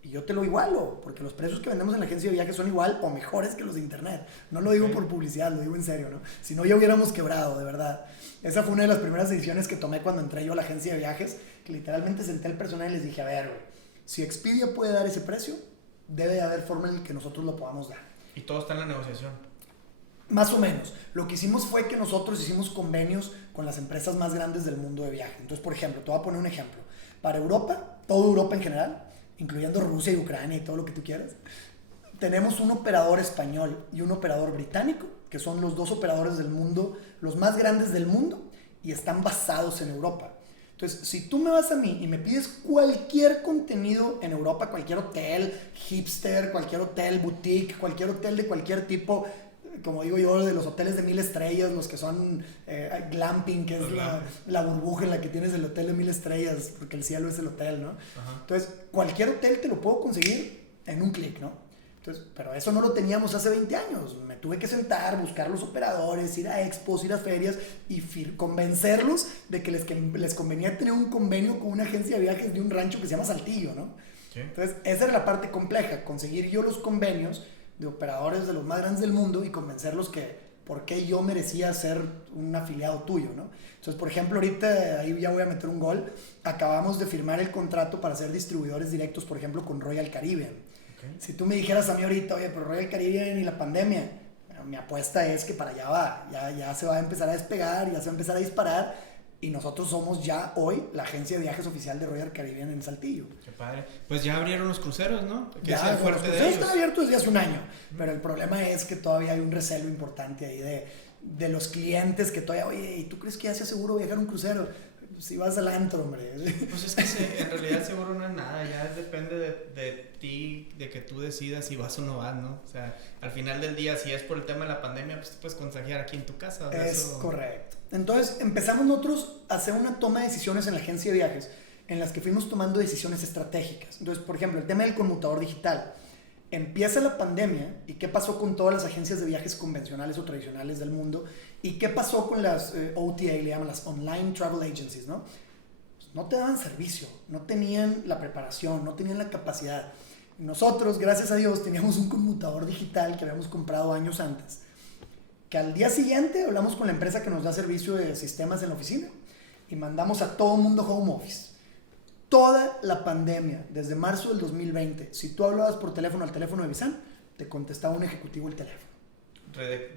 y yo te lo igualo, porque los precios que vendemos en la agencia de viajes son igual o mejores que los de internet. No lo digo por publicidad, lo digo en serio, ¿no? Si no, ya hubiéramos quebrado, de verdad. Esa fue una de las primeras decisiones que tomé cuando entré yo a la agencia de viajes, que literalmente senté al personal y les dije, a ver, güey, si Expedia puede dar ese precio, debe de haber forma en la que nosotros lo podamos dar. Y todo está en la negociación. Más o menos. Lo que hicimos fue que nosotros hicimos convenios con las empresas más grandes del mundo de viaje. Entonces, por ejemplo, te voy a poner un ejemplo. Para Europa, toda Europa en general, incluyendo Rusia y Ucrania y todo lo que tú quieras, tenemos un operador español y un operador británico, que son los 2 operadores del mundo, los más grandes del mundo, y están basados en Europa. Entonces, si tú me vas a mí y me pides cualquier contenido en Europa, cualquier hotel hipster, cualquier hotel boutique, cualquier hotel de cualquier tipo, como digo yo, de los hoteles de 1000 estrellas, los que son glamping, que es la burbuja en la que tienes el hotel de 1000 estrellas, porque el cielo es el hotel, ¿no? Ajá. Entonces, cualquier hotel te lo puedo conseguir en un clic, ¿no? Entonces, pero eso no lo teníamos hace 20 años. Me tuve que sentar, buscar los operadores, ir a expos, ir a ferias y convencerlos de que les convenía tener un convenio con una agencia de viajes de un rancho que se llama Saltillo, ¿no? Sí. Entonces, esa era la parte compleja, conseguir yo los convenios de operadores de los más grandes del mundo y convencerlos que por qué yo merecía ser un afiliado tuyo, ¿no? Entonces, por ejemplo, ahorita ahí ya voy a meter un gol. Acabamos de firmar el contrato para ser distribuidores directos, por ejemplo, con Royal Caribbean. Okay. Si tú me dijeras a mí ahorita, oye, pero Royal Caribbean y la pandemia, mi apuesta es que para allá va, ya se va a empezar a despegar, ya se va a empezar a disparar. Y nosotros somos ya hoy la agencia de viajes oficial de Royal Caribbean en Saltillo. Qué padre. Pues ya abrieron los cruceros, ¿no? Que ya, es el fuerte los cruceros están abiertos desde hace un año. Pero el problema es que todavía hay un recelo importante ahí de los clientes que todavía, oye, ¿y tú crees que ya sea seguro viajar un crucero? Si vas al antro, hombre. Pues es que en realidad seguro no es nada, ya depende de ti, de que tú decidas si vas o no vas, ¿no? O sea, al final del día, si es por el tema de la pandemia, pues te puedes contagiar aquí en tu casa. Es correcto. Entonces empezamos nosotros a hacer una toma de decisiones en la agencia de viajes, en las que fuimos tomando decisiones estratégicas. Entonces, por ejemplo, el tema del conmutador digital. Empieza la pandemia y qué pasó con todas las agencias de viajes convencionales o tradicionales del mundo y qué pasó con las OTA, le llaman las Online Travel Agencies, ¿no? Pues no te daban servicio, no tenían la preparación, no tenían la capacidad. Nosotros, gracias a Dios, teníamos un conmutador digital que habíamos comprado años antes, que al día siguiente hablamos con la empresa que nos da servicio de sistemas en la oficina y mandamos a todo mundo home office. Toda la pandemia, desde marzo del 2020, si tú hablabas por teléfono al teléfono de Visan, te contestaba un ejecutivo el teléfono.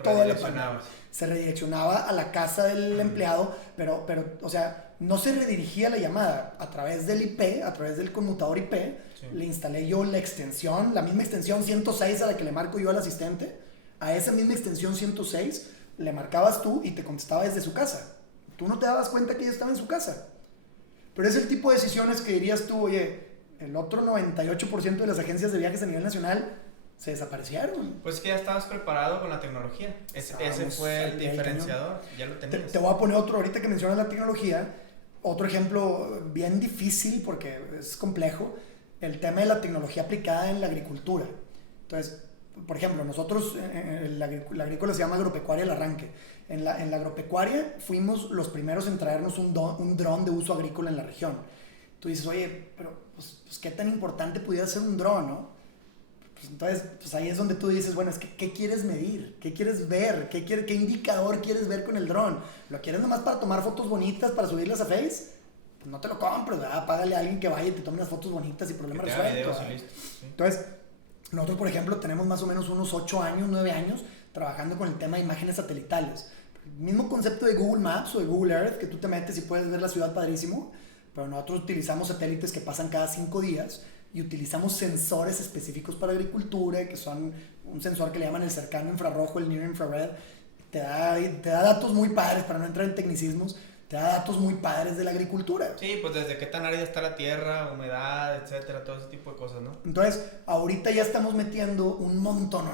Toda la pandemia. Se redireccionaba a la casa del empleado, pero, o sea, no se redirigía la llamada a través del IP, a través del conmutador IP. Sí. Le instalé yo la extensión, la misma extensión 106 a la que le marco yo al asistente. A esa misma extensión 106 le marcabas tú y te contestaba desde su casa. Tú no te dabas cuenta que ella estaba en su casa. Pero es el tipo de decisiones que dirías tú, oye, el otro 98% de las agencias de viajes a nivel nacional se desaparecieron. Pues que ya estabas preparado con la tecnología. Ese fue el diferenciador, ya lo tenías. Te voy a poner otro, ahorita que mencionas la tecnología, otro ejemplo bien difícil porque es complejo, el tema de la tecnología aplicada en la agricultura. Entonces, por ejemplo, nosotros, la agrícola se llama agropecuaria al arranque. En la agropecuaria fuimos los primeros en traernos un dron de uso agrícola en la región. Tú dices, oye, pero pues qué tan importante pudiera ser un dron, ¿no? Pues entonces, pues ahí es donde tú dices, bueno, es que ¿qué quieres medir? ¿Qué quieres ver? ¿Qué indicador quieres ver con el dron? ¿Lo quieres nomás para tomar fotos bonitas, para subirlas a Face? Pues no te lo compres, ¿verdad? Págale a alguien que vaya y te tome unas fotos bonitas y problema resuelto. Sí. Entonces, nosotros, por ejemplo, tenemos más o menos unos 8 años, 9 años trabajando con el tema de imágenes satelitales. El mismo concepto de Google Maps o de Google Earth, que tú te metes y puedes ver la ciudad padrísimo, pero nosotros utilizamos satélites que pasan cada 5 días y utilizamos sensores específicos para agricultura, que son un sensor que le llaman el cercano infrarrojo, el near infrared. Te da datos muy padres, para no entrar en tecnicismos, te da datos muy padres de la agricultura. Sí, pues desde qué tan árida está la tierra, humedad, etcétera, todo ese tipo de cosas, ¿no? Entonces, ahorita ya estamos metiendo un montón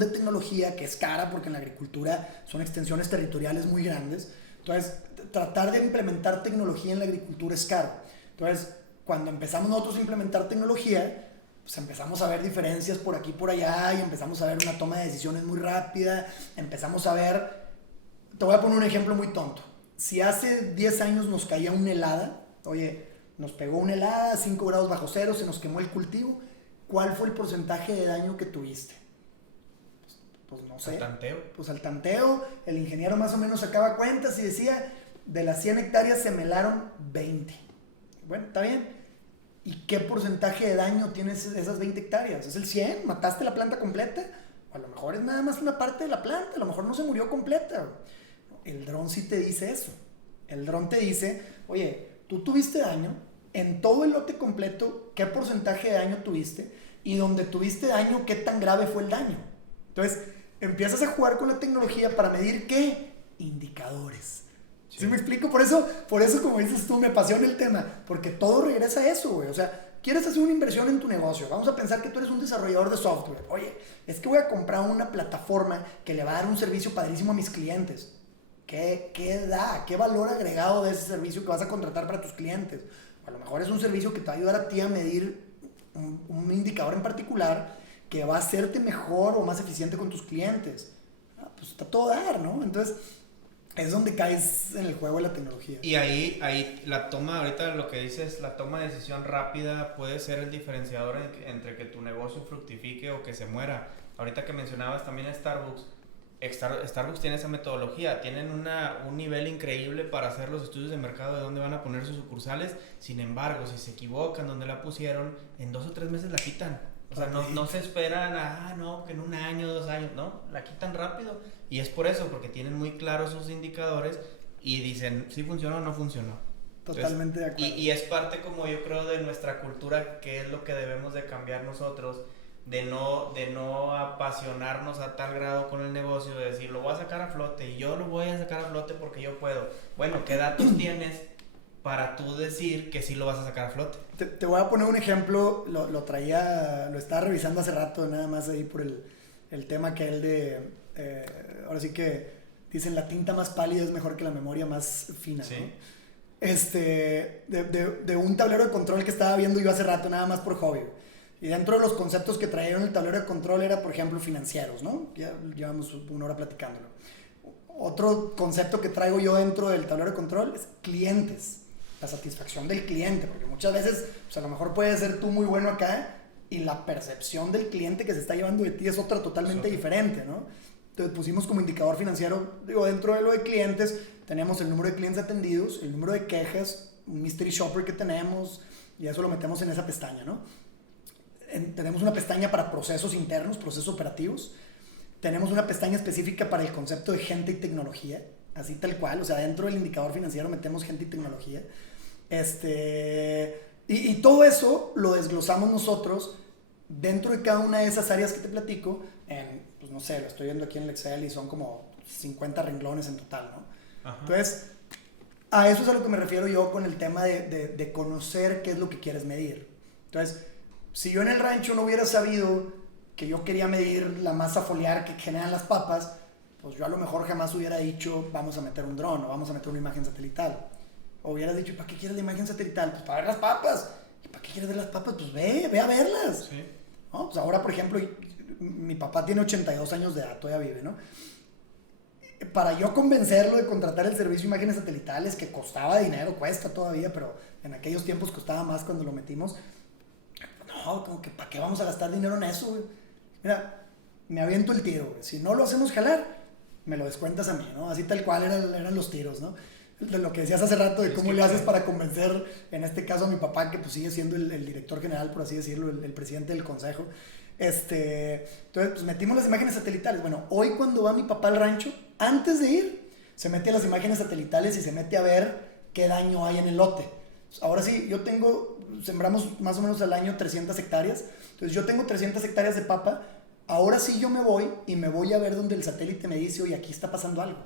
de tecnología que es cara, porque en la agricultura son extensiones territoriales muy grandes. Entonces, tratar de implementar tecnología en la agricultura es caro. Entonces, cuando empezamos nosotros a implementar tecnología, pues empezamos a ver diferencias por aquí y por allá y empezamos a ver una toma de decisiones muy rápida, empezamos a ver, te voy a poner un ejemplo muy tonto. Si hace 10 años nos caía una helada, oye, nos pegó una helada, 5 grados bajo cero, se nos quemó el cultivo, ¿cuál fue el porcentaje de daño que tuviste? Pues no sé. Al tanteo. Pues al tanteo, el ingeniero más o menos sacaba cuentas y decía, de las 100 hectáreas se melaron 20. Bueno, está bien. ¿Y qué porcentaje de daño tienes esas 20 hectáreas? ¿Es el 100? ¿Mataste la planta completa? O a lo mejor es nada más una parte de la planta, a lo mejor no se murió completa. El dron sí te dice eso. El dron te dice, oye, tú tuviste daño, en todo el lote completo, ¿qué porcentaje de daño tuviste? Y donde tuviste daño, ¿qué tan grave fue el daño? Entonces, empiezas a jugar con la tecnología para medir ¿qué? Indicadores. ¿Sí me explico? Por eso, como dices tú, me apasiona el tema, porque todo regresa a eso, güey. O sea, quieres hacer una inversión en tu negocio, vamos a pensar que tú eres un desarrollador de software. Oye, es que voy a comprar una plataforma que le va a dar un servicio padrísimo a mis clientes. ¿Qué da? ¿Qué valor agregado de ese servicio que vas a contratar para tus clientes? A lo mejor es un servicio que te va a ayudar a ti a medir un indicador en particular que va a hacerte mejor o más eficiente con tus clientes. Pues está todo a dar, ¿no? Entonces, es donde caes en el juego de la tecnología. Y ahí la toma, ahorita lo que dices, la toma de decisión rápida puede ser el diferenciador entre que tu negocio fructifique o que se muera. Ahorita que mencionabas también Starbucks tiene esa metodología, tienen un nivel increíble para hacer los estudios de mercado de dónde van a poner sus sucursales. Sin embargo, si se equivocan donde la pusieron, en 2 o 3 meses la quitan. O sea, no se esperan que en 1 año, 2 años, no, la quitan rápido. Y es por eso, porque tienen muy claros sus indicadores y dicen si funcionó o no funcionó. Totalmente de acuerdo. Y es parte, como yo creo, de nuestra cultura, que es lo que debemos de cambiar nosotros, de no apasionarnos a tal grado con el negocio, de decir, lo voy a sacar a flote y yo lo voy a sacar a flote porque yo puedo. Bueno, ¿qué datos tienes para tú decir que sí lo vas a sacar a flote? Te voy a poner un ejemplo, lo estaba revisando hace rato, nada más ahí por el tema que él ahora sí que dicen la tinta más pálida es mejor que la memoria más fina, sí, ¿no? De un tablero de control que estaba viendo yo hace rato, nada más por hobby. Y dentro de los conceptos que traían el tablero de control era, por ejemplo, financieros, ¿no? Ya llevamos 1 hora platicándolo. Otro concepto que traigo yo dentro del tablero de control es clientes. La satisfacción del cliente, porque muchas veces, pues a lo mejor puedes ser tú muy bueno acá y la percepción del cliente que se está llevando de ti es otra totalmente diferente, ¿no? Entonces pusimos como indicador financiero, dentro de lo de clientes, tenemos el número de clientes atendidos, el número de quejas, un mystery shopper que tenemos, y eso lo metemos en esa pestaña, ¿no? Tenemos una pestaña para procesos internos, procesos operativos. Tenemos una pestaña específica para el concepto de gente y tecnología, así tal cual, o sea, dentro del indicador financiero metemos gente y tecnología. Y todo eso lo desglosamos nosotros dentro de cada una de esas áreas que te platico, pues no sé, lo estoy viendo aquí en el Excel y son como 50 renglones en total, ¿no? Ajá. Entonces, a eso es a lo que me refiero yo con el tema de conocer qué es lo que quieres medir. Entonces, si yo en el rancho no hubiera sabido que yo quería medir la masa foliar que generan las papas, pues yo a lo mejor jamás hubiera dicho vamos a meter un dron o vamos a meter una imagen satelital. O hubieras dicho, ¿para qué quieres la imagen satelital? Pues para ver las papas. ¿Y para qué quieres ver las papas? Pues ve a verlas. Sí. ¿No? Pues ahora, por ejemplo, mi papá tiene 82 años de edad, todavía vive, ¿no? Para yo convencerlo de contratar el servicio de imágenes satelitales, que costaba dinero, cuesta todavía, pero en aquellos tiempos costaba más cuando lo metimos. No, como que ¿para qué vamos a gastar dinero en eso, güey? Mira, me aviento el tiro, güey. Si no lo hacemos jalar, me lo descuentas a mí, ¿no? Así tal cual eran los tiros, ¿no? De lo que decías hace rato, de cómo le haces para convencer, en este caso a mi papá, que pues sigue siendo el director general, por así decirlo, el presidente del consejo. Entonces, pues metimos las imágenes satelitales. Bueno, hoy cuando va mi papá al rancho, antes de ir, se mete a las imágenes satelitales y se mete a ver qué daño hay en el lote. Ahora sí, sembramos más o menos al año 300 hectáreas. Entonces yo tengo 300 hectáreas de papa. Ahora sí yo me voy a ver donde el satélite me dice, oye, aquí está pasando algo.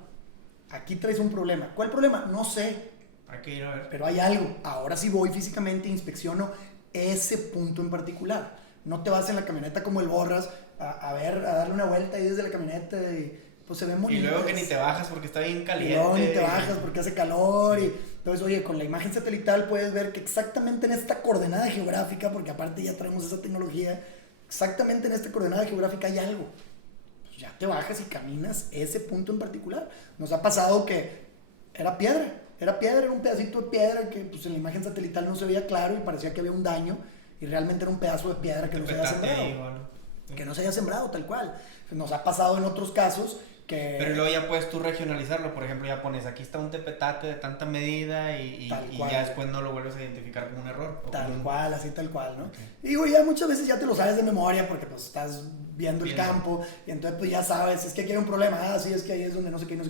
Aquí traes un problema. ¿Cuál problema? No sé. Hay que ir a ver. Pero hay algo. Ahora sí voy físicamente e inspecciono ese punto en particular. No te vas en la camioneta como el Borras a darle una vuelta ahí desde la camioneta y pues se ven bonitas. Y luego que ni te bajas porque está bien caliente. Y luego ni te bajas porque hace calor. Sí. Entonces, oye, con la imagen satelital puedes ver que exactamente en esta coordenada geográfica, porque aparte ya traemos esa tecnología, exactamente en esta coordenada geográfica hay algo. Pues ya te bajas y caminas ese punto en particular. Nos ha pasado que era piedra, era un pedacito de piedra que pues en la imagen satelital no se veía claro y parecía que había un daño, y realmente era un pedazo de piedra que no se había sembrado. Sí. Que no se había sembrado tal cual. Nos ha pasado en otros casos que... Pero luego ya puedes tú regionalizarlo, por ejemplo, ya pones, aquí está un tepetate de tanta medida y ya después no lo vuelves a identificar como un error. Cual, así tal cual, ¿no? Okay. Y digo, ya muchas veces ya te lo sabes de memoria porque pues estás viendo el campo y entonces pues ya sabes, es que aquí hay un problema, sí, es que ahí es donde no sé qué.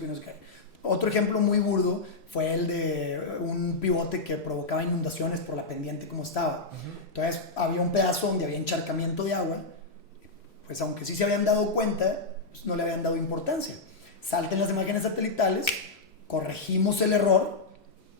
Otro ejemplo muy burdo fue el de un pivote que provocaba inundaciones por la pendiente como estaba. Entonces había un pedazo donde había encharcamiento de agua, pues aunque sí se habían dado cuenta, pues no le habían dado importancia. Salten las imágenes satelitales, corregimos el error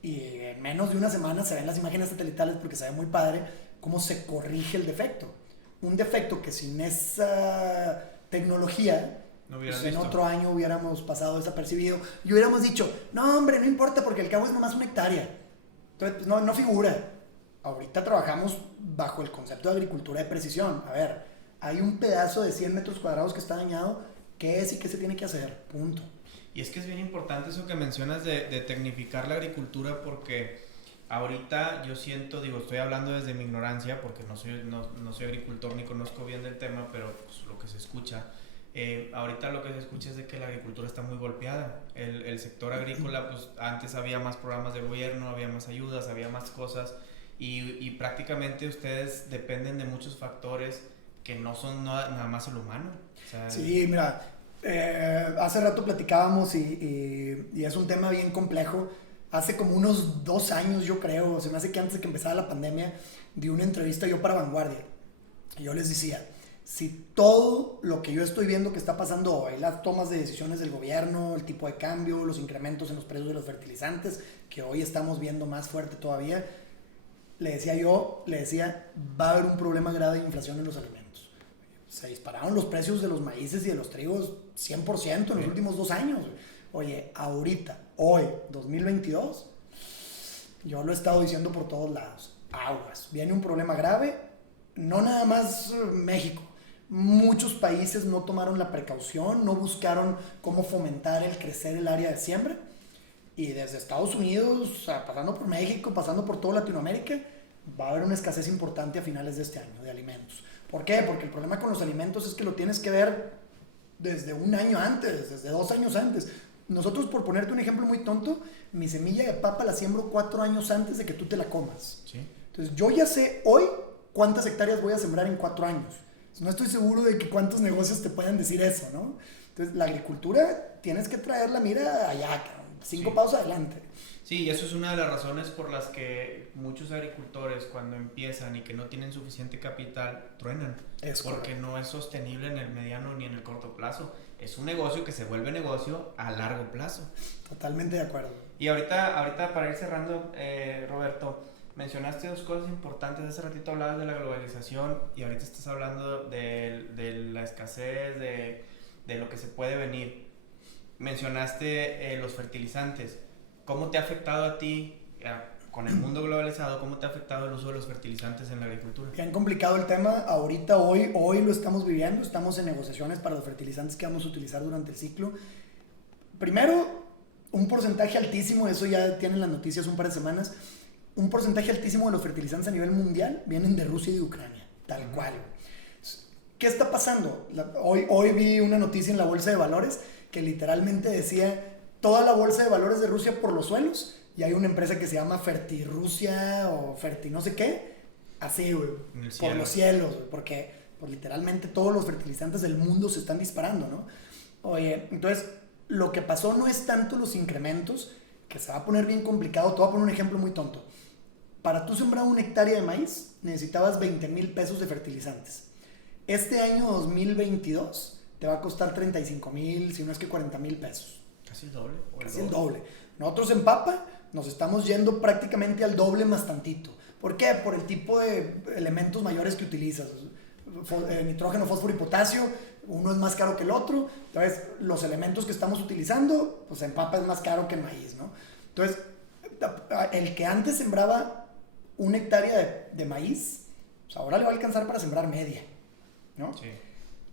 y en menos de una semana se ven las imágenes satelitales porque se ve muy padre cómo se corrige el defecto. Un defecto que sin esa tecnología no pues en otro año hubiéramos pasado desapercibido y hubiéramos dicho, no hombre, no importa porque el cabo es nomás 1 hectárea. Entonces pues no figura. Ahorita trabajamos bajo el concepto de agricultura de precisión. A ver, hay un pedazo de 100 metros cuadrados que está dañado, ¿qué es y qué se tiene que hacer? Punto. Y es que es bien importante eso que mencionas de tecnificar la agricultura, porque ahorita yo siento, estoy hablando desde mi ignorancia porque no soy agricultor ni conozco bien del tema, pero pues, lo que se escucha, ahorita lo que se escucha es de que la agricultura está muy golpeada. El sector agrícola, pues antes había más programas de gobierno, había más ayudas, había más cosas y prácticamente ustedes dependen de muchos factores que no son nada más el humano. O sea, sí, mira, hace rato platicábamos y es un tema bien complejo. Hace como unos 2 años, yo creo, se me hace que antes de que empezara la pandemia, di una entrevista yo para Vanguardia. Y yo les decía, si todo lo que yo estoy viendo que está pasando hoy, las tomas de decisiones del gobierno, el tipo de cambio, los incrementos en los precios de los fertilizantes, que hoy estamos viendo más fuerte todavía, le decía, va a haber un problema grave de inflación en los alimentos. Se dispararon los precios de los maíces y de los trigos 100% en los últimos 2 años. Oye, ahorita, hoy, 2022, yo lo he estado diciendo por todos lados, aguas, viene un problema grave, no nada más México. Muchos países no tomaron la precaución, no buscaron cómo fomentar el crecer el área de siembra. Y desde Estados Unidos, pasando por México, pasando por toda Latinoamérica, va a haber una escasez importante a finales de este año de alimentos. ¿Por qué? Porque el problema con los alimentos es que lo tienes que ver desde 1 año antes, desde 2 años antes. Nosotros, por ponerte un ejemplo muy tonto, mi semilla de papa la siembro 4 años antes de que tú te la comas. ¿Sí? Entonces, yo ya sé hoy cuántas hectáreas voy a sembrar en 4 años. No estoy seguro de que cuántos negocios te puedan decir eso, ¿no? Entonces, la agricultura tienes que traer la mira allá, 5 pasos adelante. Sí, y eso es una de las razones por las que muchos agricultores cuando empiezan y que no tienen suficiente capital, truenan. Porque no es sostenible en el mediano ni en el corto plazo. Es un negocio que se vuelve negocio a largo plazo. Totalmente de acuerdo. Y ahorita para ir cerrando, Roberto, mencionaste 2 cosas importantes. Hace ratito hablabas de la globalización y ahorita estás hablando de la escasez, de lo que se puede venir. Mencionaste los fertilizantes. ¿Cómo te ha afectado a ti, con el mundo globalizado, cómo te ha afectado el uso de los fertilizantes en la agricultura? Bien complicado el tema. Ahorita, hoy lo estamos viviendo. Estamos en negociaciones para los fertilizantes que vamos a utilizar durante el ciclo. Primero, un porcentaje altísimo, eso ya tienen las noticias un par de semanas, un porcentaje altísimo de los fertilizantes a nivel mundial vienen de Rusia y de Ucrania, tal cual. ¿Qué está pasando? Hoy vi una noticia en la bolsa de valores que literalmente decía toda la bolsa de valores de Rusia por los suelos, y hay una empresa que se llama Fertirrusia o Ferti no sé qué, así, güey, por los cielos, porque pues, literalmente todos los fertilizantes del mundo se están disparando, ¿no? Oye, entonces, lo que pasó no es tanto los incrementos, que se va a poner bien complicado. Te voy a poner un ejemplo muy tonto. Para tú sembrar 1 hectárea de maíz, necesitabas 20,000 pesos de fertilizantes. Este año 2022 te va a costar 35,000, si no es que 40,000 pesos. Casi el doble. Casi el doble. Nosotros en papa nos estamos yendo prácticamente al doble más tantito. ¿Por qué? Por el tipo de elementos mayores que utilizas. Nitrógeno, fósforo y potasio. uno es más caro que el otro, entonces los elementos que estamos utilizando, pues en papa es más caro que en maíz, ¿no? Entonces, el que antes sembraba 1 hectárea de maíz, pues ahora le va a alcanzar para sembrar media, ¿no? Sí.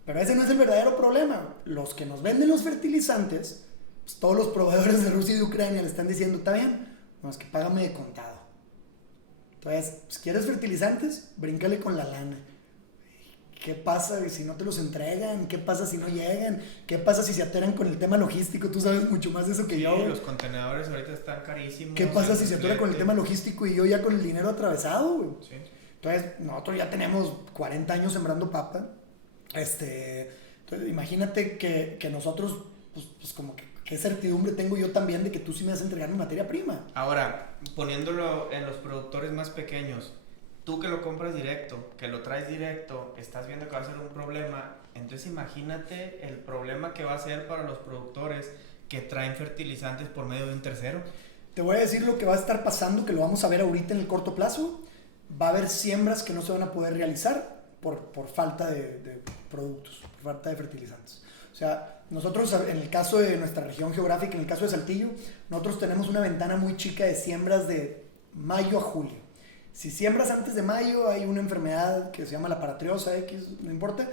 Pero ese no es el verdadero problema. Los que nos venden los fertilizantes, pues todos los proveedores de Rusia y de Ucrania le están diciendo, está bien, no, es que págame de contado. Entonces, si quieres fertilizantes, bríncale con la lana. ¿Qué pasa si no te los entregan? ¿Qué pasa si no llegan? ¿Qué pasa si se atoran con el tema logístico? Tú sabes mucho más de eso que Sí, yo. los contenedores ahorita están carísimos. ¿Qué pasa si se atora con el tema logístico y yo ya con el dinero atravesado, güey? Sí. Entonces, nosotros ya tenemos 40 años sembrando papa. Entonces, imagínate que nosotros, pues como que qué certidumbre tengo yo también de que tú sí me vas a entregar mi materia prima. Ahora, poniéndolo en los productores más pequeños, tú que lo compras directo, que lo traes directo, estás viendo que va a ser un problema. Entonces imagínate el problema que va a ser para los productores que traen fertilizantes por medio de un tercero. Te voy a decir lo que va a estar pasando, que lo vamos a ver ahorita en el corto plazo. Va a haber siembras que no se van a poder realizar por falta de productos, por falta de fertilizantes. O sea, nosotros en el caso de nuestra región geográfica, en el caso de Saltillo, nosotros tenemos una ventana muy chica de siembras de mayo a julio. Si siembras antes de mayo, hay una enfermedad que se llama la paratriosa X, no importa.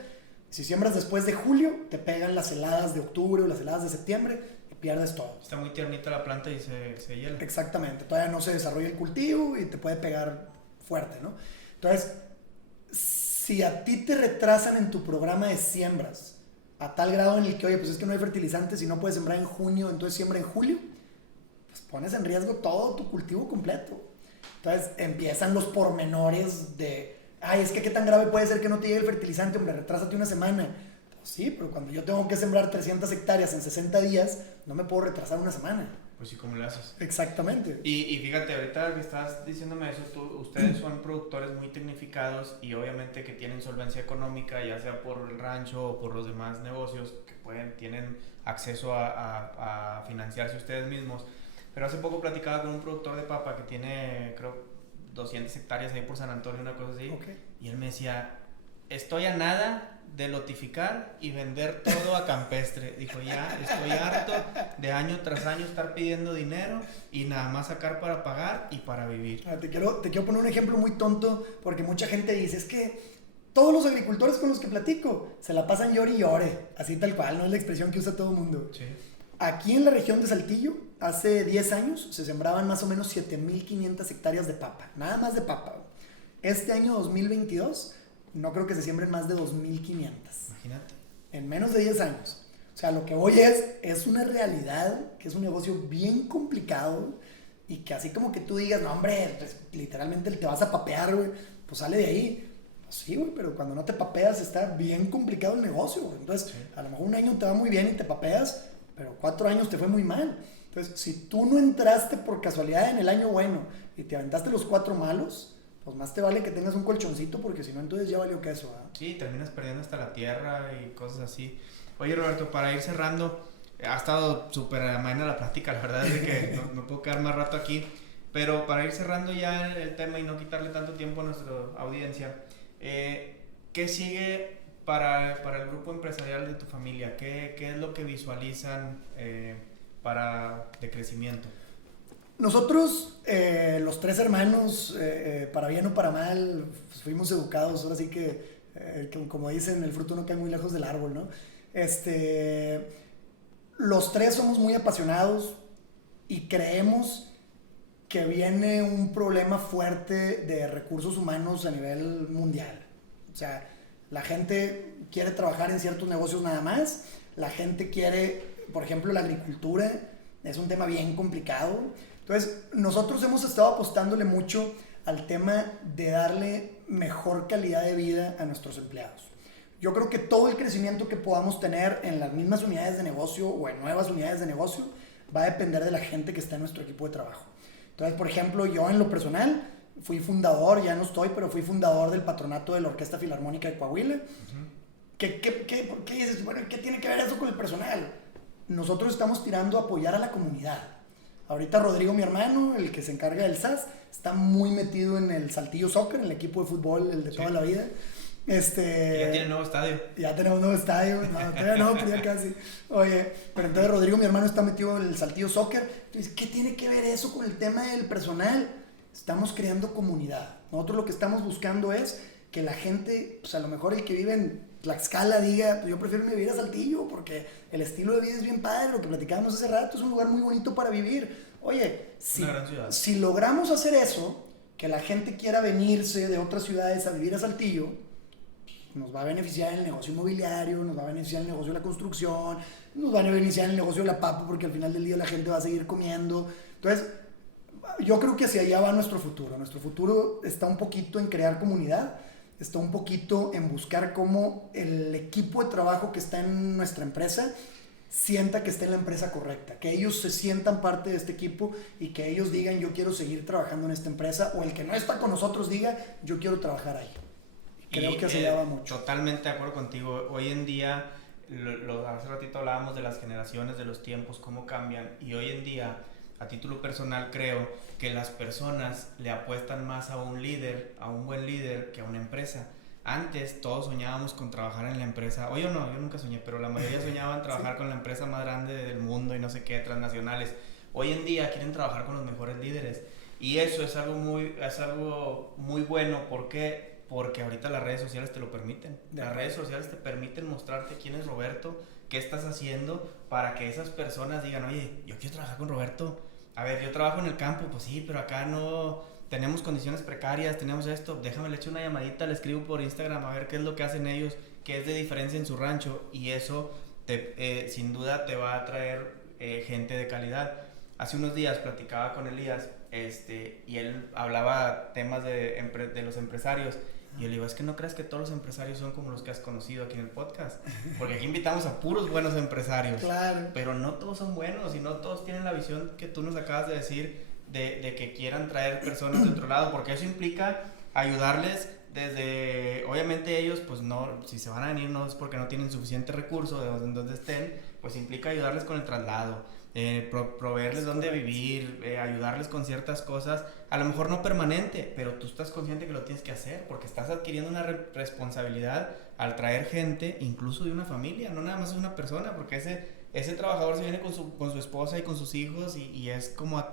Si siembras después de julio, te pegan las heladas de octubre o las heladas de septiembre y pierdes todo. Está muy tiernita la planta y se hiela. Exactamente, todavía no se desarrolla el cultivo y te puede pegar fuerte, ¿no? Entonces, si a ti te retrasan en tu programa de siembras a tal grado en el que, oye, pues es que no hay fertilizantes y no puedes sembrar en junio, entonces siembra en julio, pues pones en riesgo todo tu cultivo completo. Entonces empiezan los pormenores de, ay, es que qué tan grave puede ser que no te llegue el fertilizante, hombre, retrásate una semana. Pues sí, pero cuando yo tengo que sembrar 300 hectáreas en 60 días, no me puedo retrasar una semana. Pues sí, ¿cómo le haces? Exactamente. Y fíjate, ahorita que estás diciéndome eso, ustedes son productores muy tecnificados y obviamente que tienen solvencia económica, ya sea por el rancho o por los demás negocios que tienen acceso a financiarse ustedes mismos. Pero hace poco platicaba con un productor de papa que tiene, creo, 200 hectáreas ahí por San Antonio, una cosa así. Okay. Y él me decía, estoy a nada de lotificar y vender todo a campestre. Dijo, ya estoy harto de año tras año estar pidiendo dinero y nada más sacar para pagar y para vivir. Te quiero poner un ejemplo muy tonto porque mucha gente dice, es que todos los agricultores con los que platico se la pasan llore y llore, así tal cual, no es la expresión que usa todo el mundo. Sí. Aquí en la región de Saltillo, hace 10 años, se sembraban más o menos 7,500 hectáreas de papa, nada más de papa. Este año 2022, no creo que se siembren más de 2,500. Imagínate. En menos de 10 años. O sea, lo que voy es una realidad, que es un negocio bien complicado y que así como que tú digas, no hombre, pues, literalmente te vas a papear, güey, pues sale de ahí. Pues sí, güey, pero cuando no te papeas está bien complicado el negocio, güey. Entonces, sí, a lo mejor un año te va muy bien y te papeas, pero 4 años te fue muy mal. Entonces, si tú no entraste por casualidad en el año bueno y te aventaste los 4 malos, pues más te vale que tengas un colchoncito porque si no, entonces ya valió queso, ¿eh? Sí, terminas perdiendo hasta la tierra y cosas así. Oye, Roberto, para ir cerrando, ha estado súper amena la plática, la verdad es de que no puedo quedar más rato aquí, pero para ir cerrando ya el tema y no quitarle tanto tiempo a nuestra audiencia, ¿qué sigue para el grupo empresarial de tu familia? ¿Qué es lo que visualizan de crecimiento? Nosotros, los 3 hermanos, para bien o para mal, pues fuimos educados, ahora sí que, como dicen, el fruto no cae muy lejos del árbol, ¿no? Los 3 somos muy apasionados y creemos que viene un problema fuerte de recursos humanos a nivel mundial. O sea, la gente quiere trabajar en ciertos negocios nada más, la gente quiere, por ejemplo, la agricultura, es un tema bien complicado. Entonces, nosotros hemos estado apostándole mucho al tema de darle mejor calidad de vida a nuestros empleados. Yo creo que todo el crecimiento que podamos tener en las mismas unidades de negocio o en nuevas unidades de negocio va a depender de la gente que está en nuestro equipo de trabajo. Entonces, por ejemplo, yo en lo personal fui fundador, ya no estoy, pero fui fundador del patronato de la Orquesta Filarmónica de Coahuila. ¿Qué dices? Bueno, ¿qué tiene que ver eso con el personal? Nosotros estamos tirando a apoyar a la comunidad. Ahorita Rodrigo, mi hermano, el que se encarga del SAS, está muy metido en el Saltillo Soccer, en el equipo de fútbol, el de toda la vida. Y ya tiene nuevo estadio. Ya tenemos nuevo estadio, no, todavía no, pero ya casi. Oye, pero entonces Rodrigo, mi hermano, está metido en el Saltillo Soccer. Entonces, ¿qué tiene que ver eso con el tema del personal? Estamos creando comunidad. Nosotros lo que estamos buscando es que la gente, pues a lo mejor el que vive en Tlaxcala diga, pues yo prefiero vivir a Saltillo porque el estilo de vida es bien padre, lo que platicábamos hace rato, es un lugar muy bonito para vivir. Oye, si logramos hacer eso, que la gente quiera venirse de otras ciudades a vivir a Saltillo, nos va a beneficiar en el negocio inmobiliario, nos va a beneficiar en el negocio de la construcción, nos va a beneficiar en el negocio de la papa, porque al final del día la gente va a seguir comiendo. Entonces, yo creo que hacia allá va nuestro futuro. Nuestro futuro está un poquito en crear comunidad, está un poquito en buscar cómo el equipo de trabajo que está en nuestra empresa sienta que está en la empresa correcta, que ellos se sientan parte de este equipo y que ellos digan yo quiero seguir trabajando en esta empresa, o el que no está con nosotros diga yo quiero trabajar ahí. Creo que se va mucho. Totalmente de acuerdo contigo. Hoy en día, hace ratito hablábamos de las generaciones, de los tiempos, cómo cambian, y hoy en día, a título personal, creo que las personas le apuestan más a un líder, a un buen líder, que a una empresa. Antes todos soñábamos con trabajar en la empresa, o yo no, yo nunca soñé, pero la mayoría soñaban trabajar con la empresa más grande del mundo y no sé qué, transnacionales. Hoy en día quieren trabajar con los mejores líderes, y eso es algo muy bueno. ¿Por qué? Porque ahorita las redes sociales te lo permiten. Las redes sociales te permiten mostrarte quién es Roberto, qué estás haciendo, para que esas personas digan, oye, yo quiero trabajar con Roberto. A ver, yo trabajo en el campo, pues sí, pero acá no tenemos condiciones precarias, tenemos esto, déjame le echo una llamadita, le escribo por Instagram a ver qué es lo que hacen ellos, qué es de diferencia en su rancho, y eso sin duda te va a traer gente de calidad. Hace unos días platicaba con Elías y él hablaba temas de los empresarios. Y yo le digo, es que no creas que todos los empresarios son como los que has conocido aquí en el podcast, porque aquí invitamos a puros buenos empresarios. Claro. Pero no todos son buenos y no todos tienen la visión que tú nos acabas de decir de que quieran traer personas de otro lado, porque eso implica ayudarles desde, obviamente ellos, pues no, si se van a venir no es porque no tienen suficiente recurso de donde estén, pues implica ayudarles con el traslado, proveerles dónde vivir, ayudarles con ciertas cosas, a lo mejor no permanente, pero tú estás consciente que lo tienes que hacer, porque estás adquiriendo una responsabilidad al traer gente, incluso de una familia, no nada más de una persona, porque ese trabajador se viene con su esposa y con sus hijos, y es como a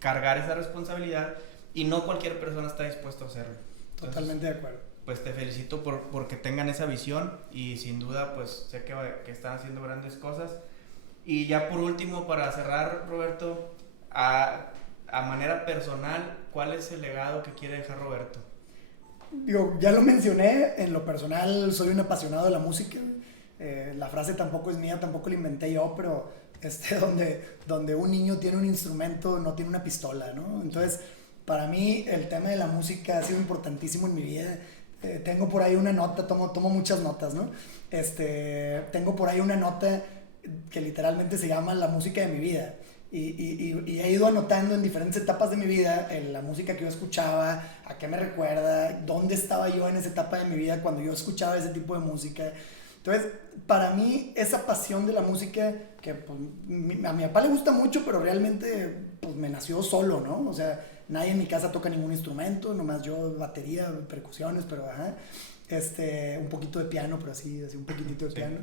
cargar esa responsabilidad, y no cualquier persona está dispuesto a hacerlo. Entonces, totalmente de acuerdo. Pues te felicito porque tengan esa visión, y sin duda pues sé que están haciendo grandes cosas. Y ya por último, para cerrar, Roberto, a manera personal, ¿cuál es el legado que quiere dejar Roberto? Digo, ya lo mencioné, en lo personal soy un apasionado de la música. La frase tampoco es mía, tampoco la inventé yo, pero donde un niño tiene un instrumento, no tiene una pistola, ¿no? Entonces, para mí el tema de la música ha sido importantísimo en mi vida. Tengo por ahí una nota, tomo muchas notas, ¿no? Tengo por ahí una nota que literalmente se llama La música de mi vida. Y he ido anotando en diferentes etapas de mi vida la música que yo escuchaba, a qué me recuerda, dónde estaba yo en esa etapa de mi vida cuando yo escuchaba ese tipo de música. Entonces, para mí, esa pasión de la música, que pues, a mi papá le gusta mucho, pero realmente pues, me nació solo, ¿no? O sea, nadie en mi casa toca ningún instrumento, nomás yo batería, percusiones, pero ajá. Un poquito de piano, pero así un poquitito de piano.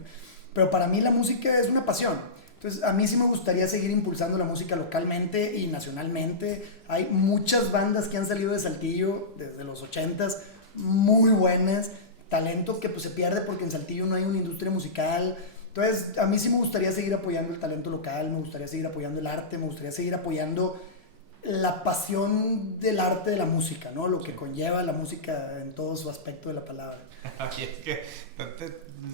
Pero para mí la música es una pasión. Entonces, a mí sí me gustaría seguir impulsando la música localmente y nacionalmente. Hay muchas bandas que han salido de Saltillo desde los 80s, muy buenas. Talento que pues, se pierde porque en Saltillo no hay una industria musical. Entonces, a mí sí me gustaría seguir apoyando el talento local, me gustaría seguir apoyando el arte, me gustaría seguir apoyando la pasión del arte de la música, ¿no? Lo que conlleva la música en todo su aspecto de la palabra. Aquí es que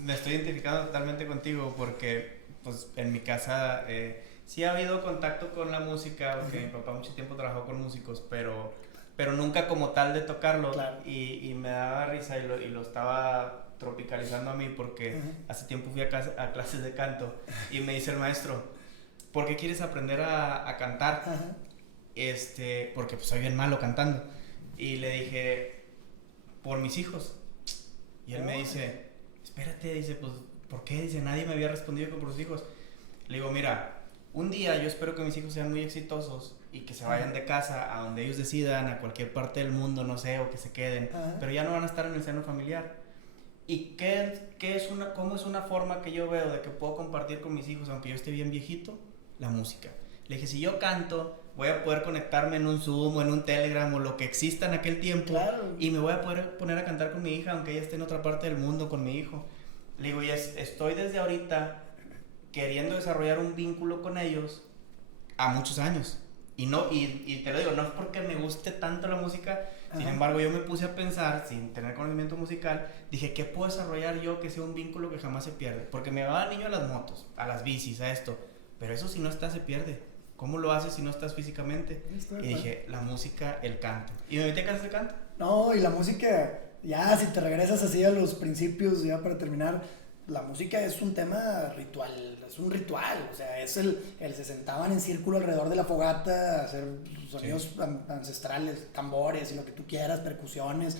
me estoy identificando totalmente contigo porque pues en mi casa sí ha habido contacto con la música, porque mi papá mucho tiempo trabajó con músicos, pero nunca como tal de tocarlo. Claro. Y me daba risa y lo estaba tropicalizando a mí porque hace tiempo fui a clases de canto y me dice el maestro, ¿por qué quieres aprender a cantar? Porque pues soy bien malo cantando. Y le dije, por mis hijos. Y él me dice, espérate, dice, pues, ¿por qué? Dice, nadie me había respondido que por sus hijos. Le digo, mira, un día yo espero que mis hijos sean muy exitosos y que se vayan de casa a donde ellos decidan, a cualquier parte del mundo, no sé, o que se queden, pero ya no van a estar en el seno familiar. ¿Y cómo es una forma que yo veo de que puedo compartir con mis hijos, aunque yo esté bien viejito? La música. Le dije, si yo canto, voy a poder conectarme en un Zoom o en un Telegram o lo que exista en aquel tiempo. Claro. Y me voy a poder poner a cantar con mi hija, aunque ella esté en otra parte del mundo con mi hijo. Le digo, y estoy desde ahorita queriendo desarrollar un vínculo con ellos a muchos años. Y te lo digo, no es porque me guste tanto la música. Sin embargo, yo me puse a pensar, sin tener conocimiento musical, dije, ¿qué puedo desarrollar yo que sea un vínculo que jamás se pierde? Porque me va el niño a las motos, a las bicis, a esto. Pero eso si no estás se pierde. ¿Cómo lo haces si no estás físicamente? Y dije, la música, el canto. Y me metí a clases de canto. No, y la música, ya si te regresas así a los principios, ya para terminar, la música es un tema ritual, es un ritual, o sea, es el se sentaban en círculo alrededor de la fogata a hacer sonidos ancestrales, tambores y lo que tú quieras, percusiones,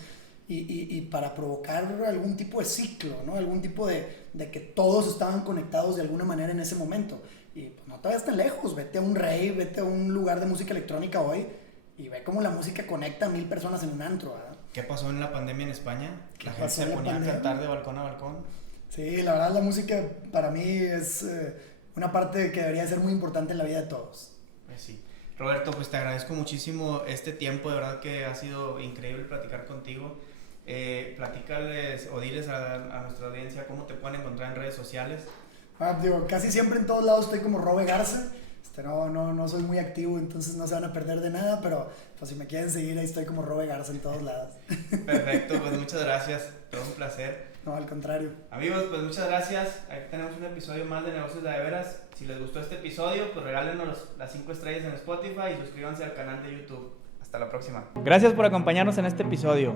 y para provocar algún tipo de ciclo, ¿no? Algún tipo de que todos estaban conectados de alguna manera en ese momento. Y pues, no te vayas tan lejos, vete a un rave, vete a un lugar de música electrónica hoy y ve cómo la música conecta a 1000 personas en un antro, ¿verdad? ¿Qué pasó en la pandemia en España? La gente se ponía a cantar de balcón a balcón. Sí, la verdad la música para mí es una parte que debería ser muy importante en la vida de todos. Pues sí. Roberto, pues te agradezco muchísimo este tiempo, de verdad que ha sido increíble platicar contigo. Platícales o diles a nuestra audiencia cómo te pueden encontrar en redes sociales. Digo, casi siempre en todos lados estoy como Robe Garza. No soy muy activo, entonces no se van a perder de nada, pero pues si me quieren seguir ahí estoy como Robe Garza en todos lados. Perfecto, pues muchas gracias, todo un placer. No, al contrario. Amigos, pues muchas gracias. Aquí tenemos un episodio más de Negocios de Veras. Si les gustó este episodio, pues regálenos las 5 estrellas en Spotify y suscríbanse al canal de YouTube. Hasta la próxima. Gracias por acompañarnos en este episodio.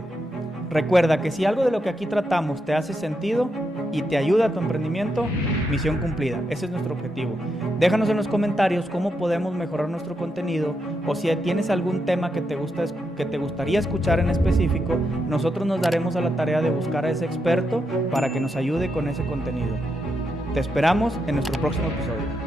Recuerda que si algo de lo que aquí tratamos te hace sentido y te ayuda a tu emprendimiento, misión cumplida. Ese es nuestro objetivo. Déjanos en los comentarios cómo podemos mejorar nuestro contenido, o si tienes algún tema que te gustaría escuchar en específico, nosotros nos daremos a la tarea de buscar a ese experto para que nos ayude con ese contenido. Te esperamos en nuestro próximo episodio.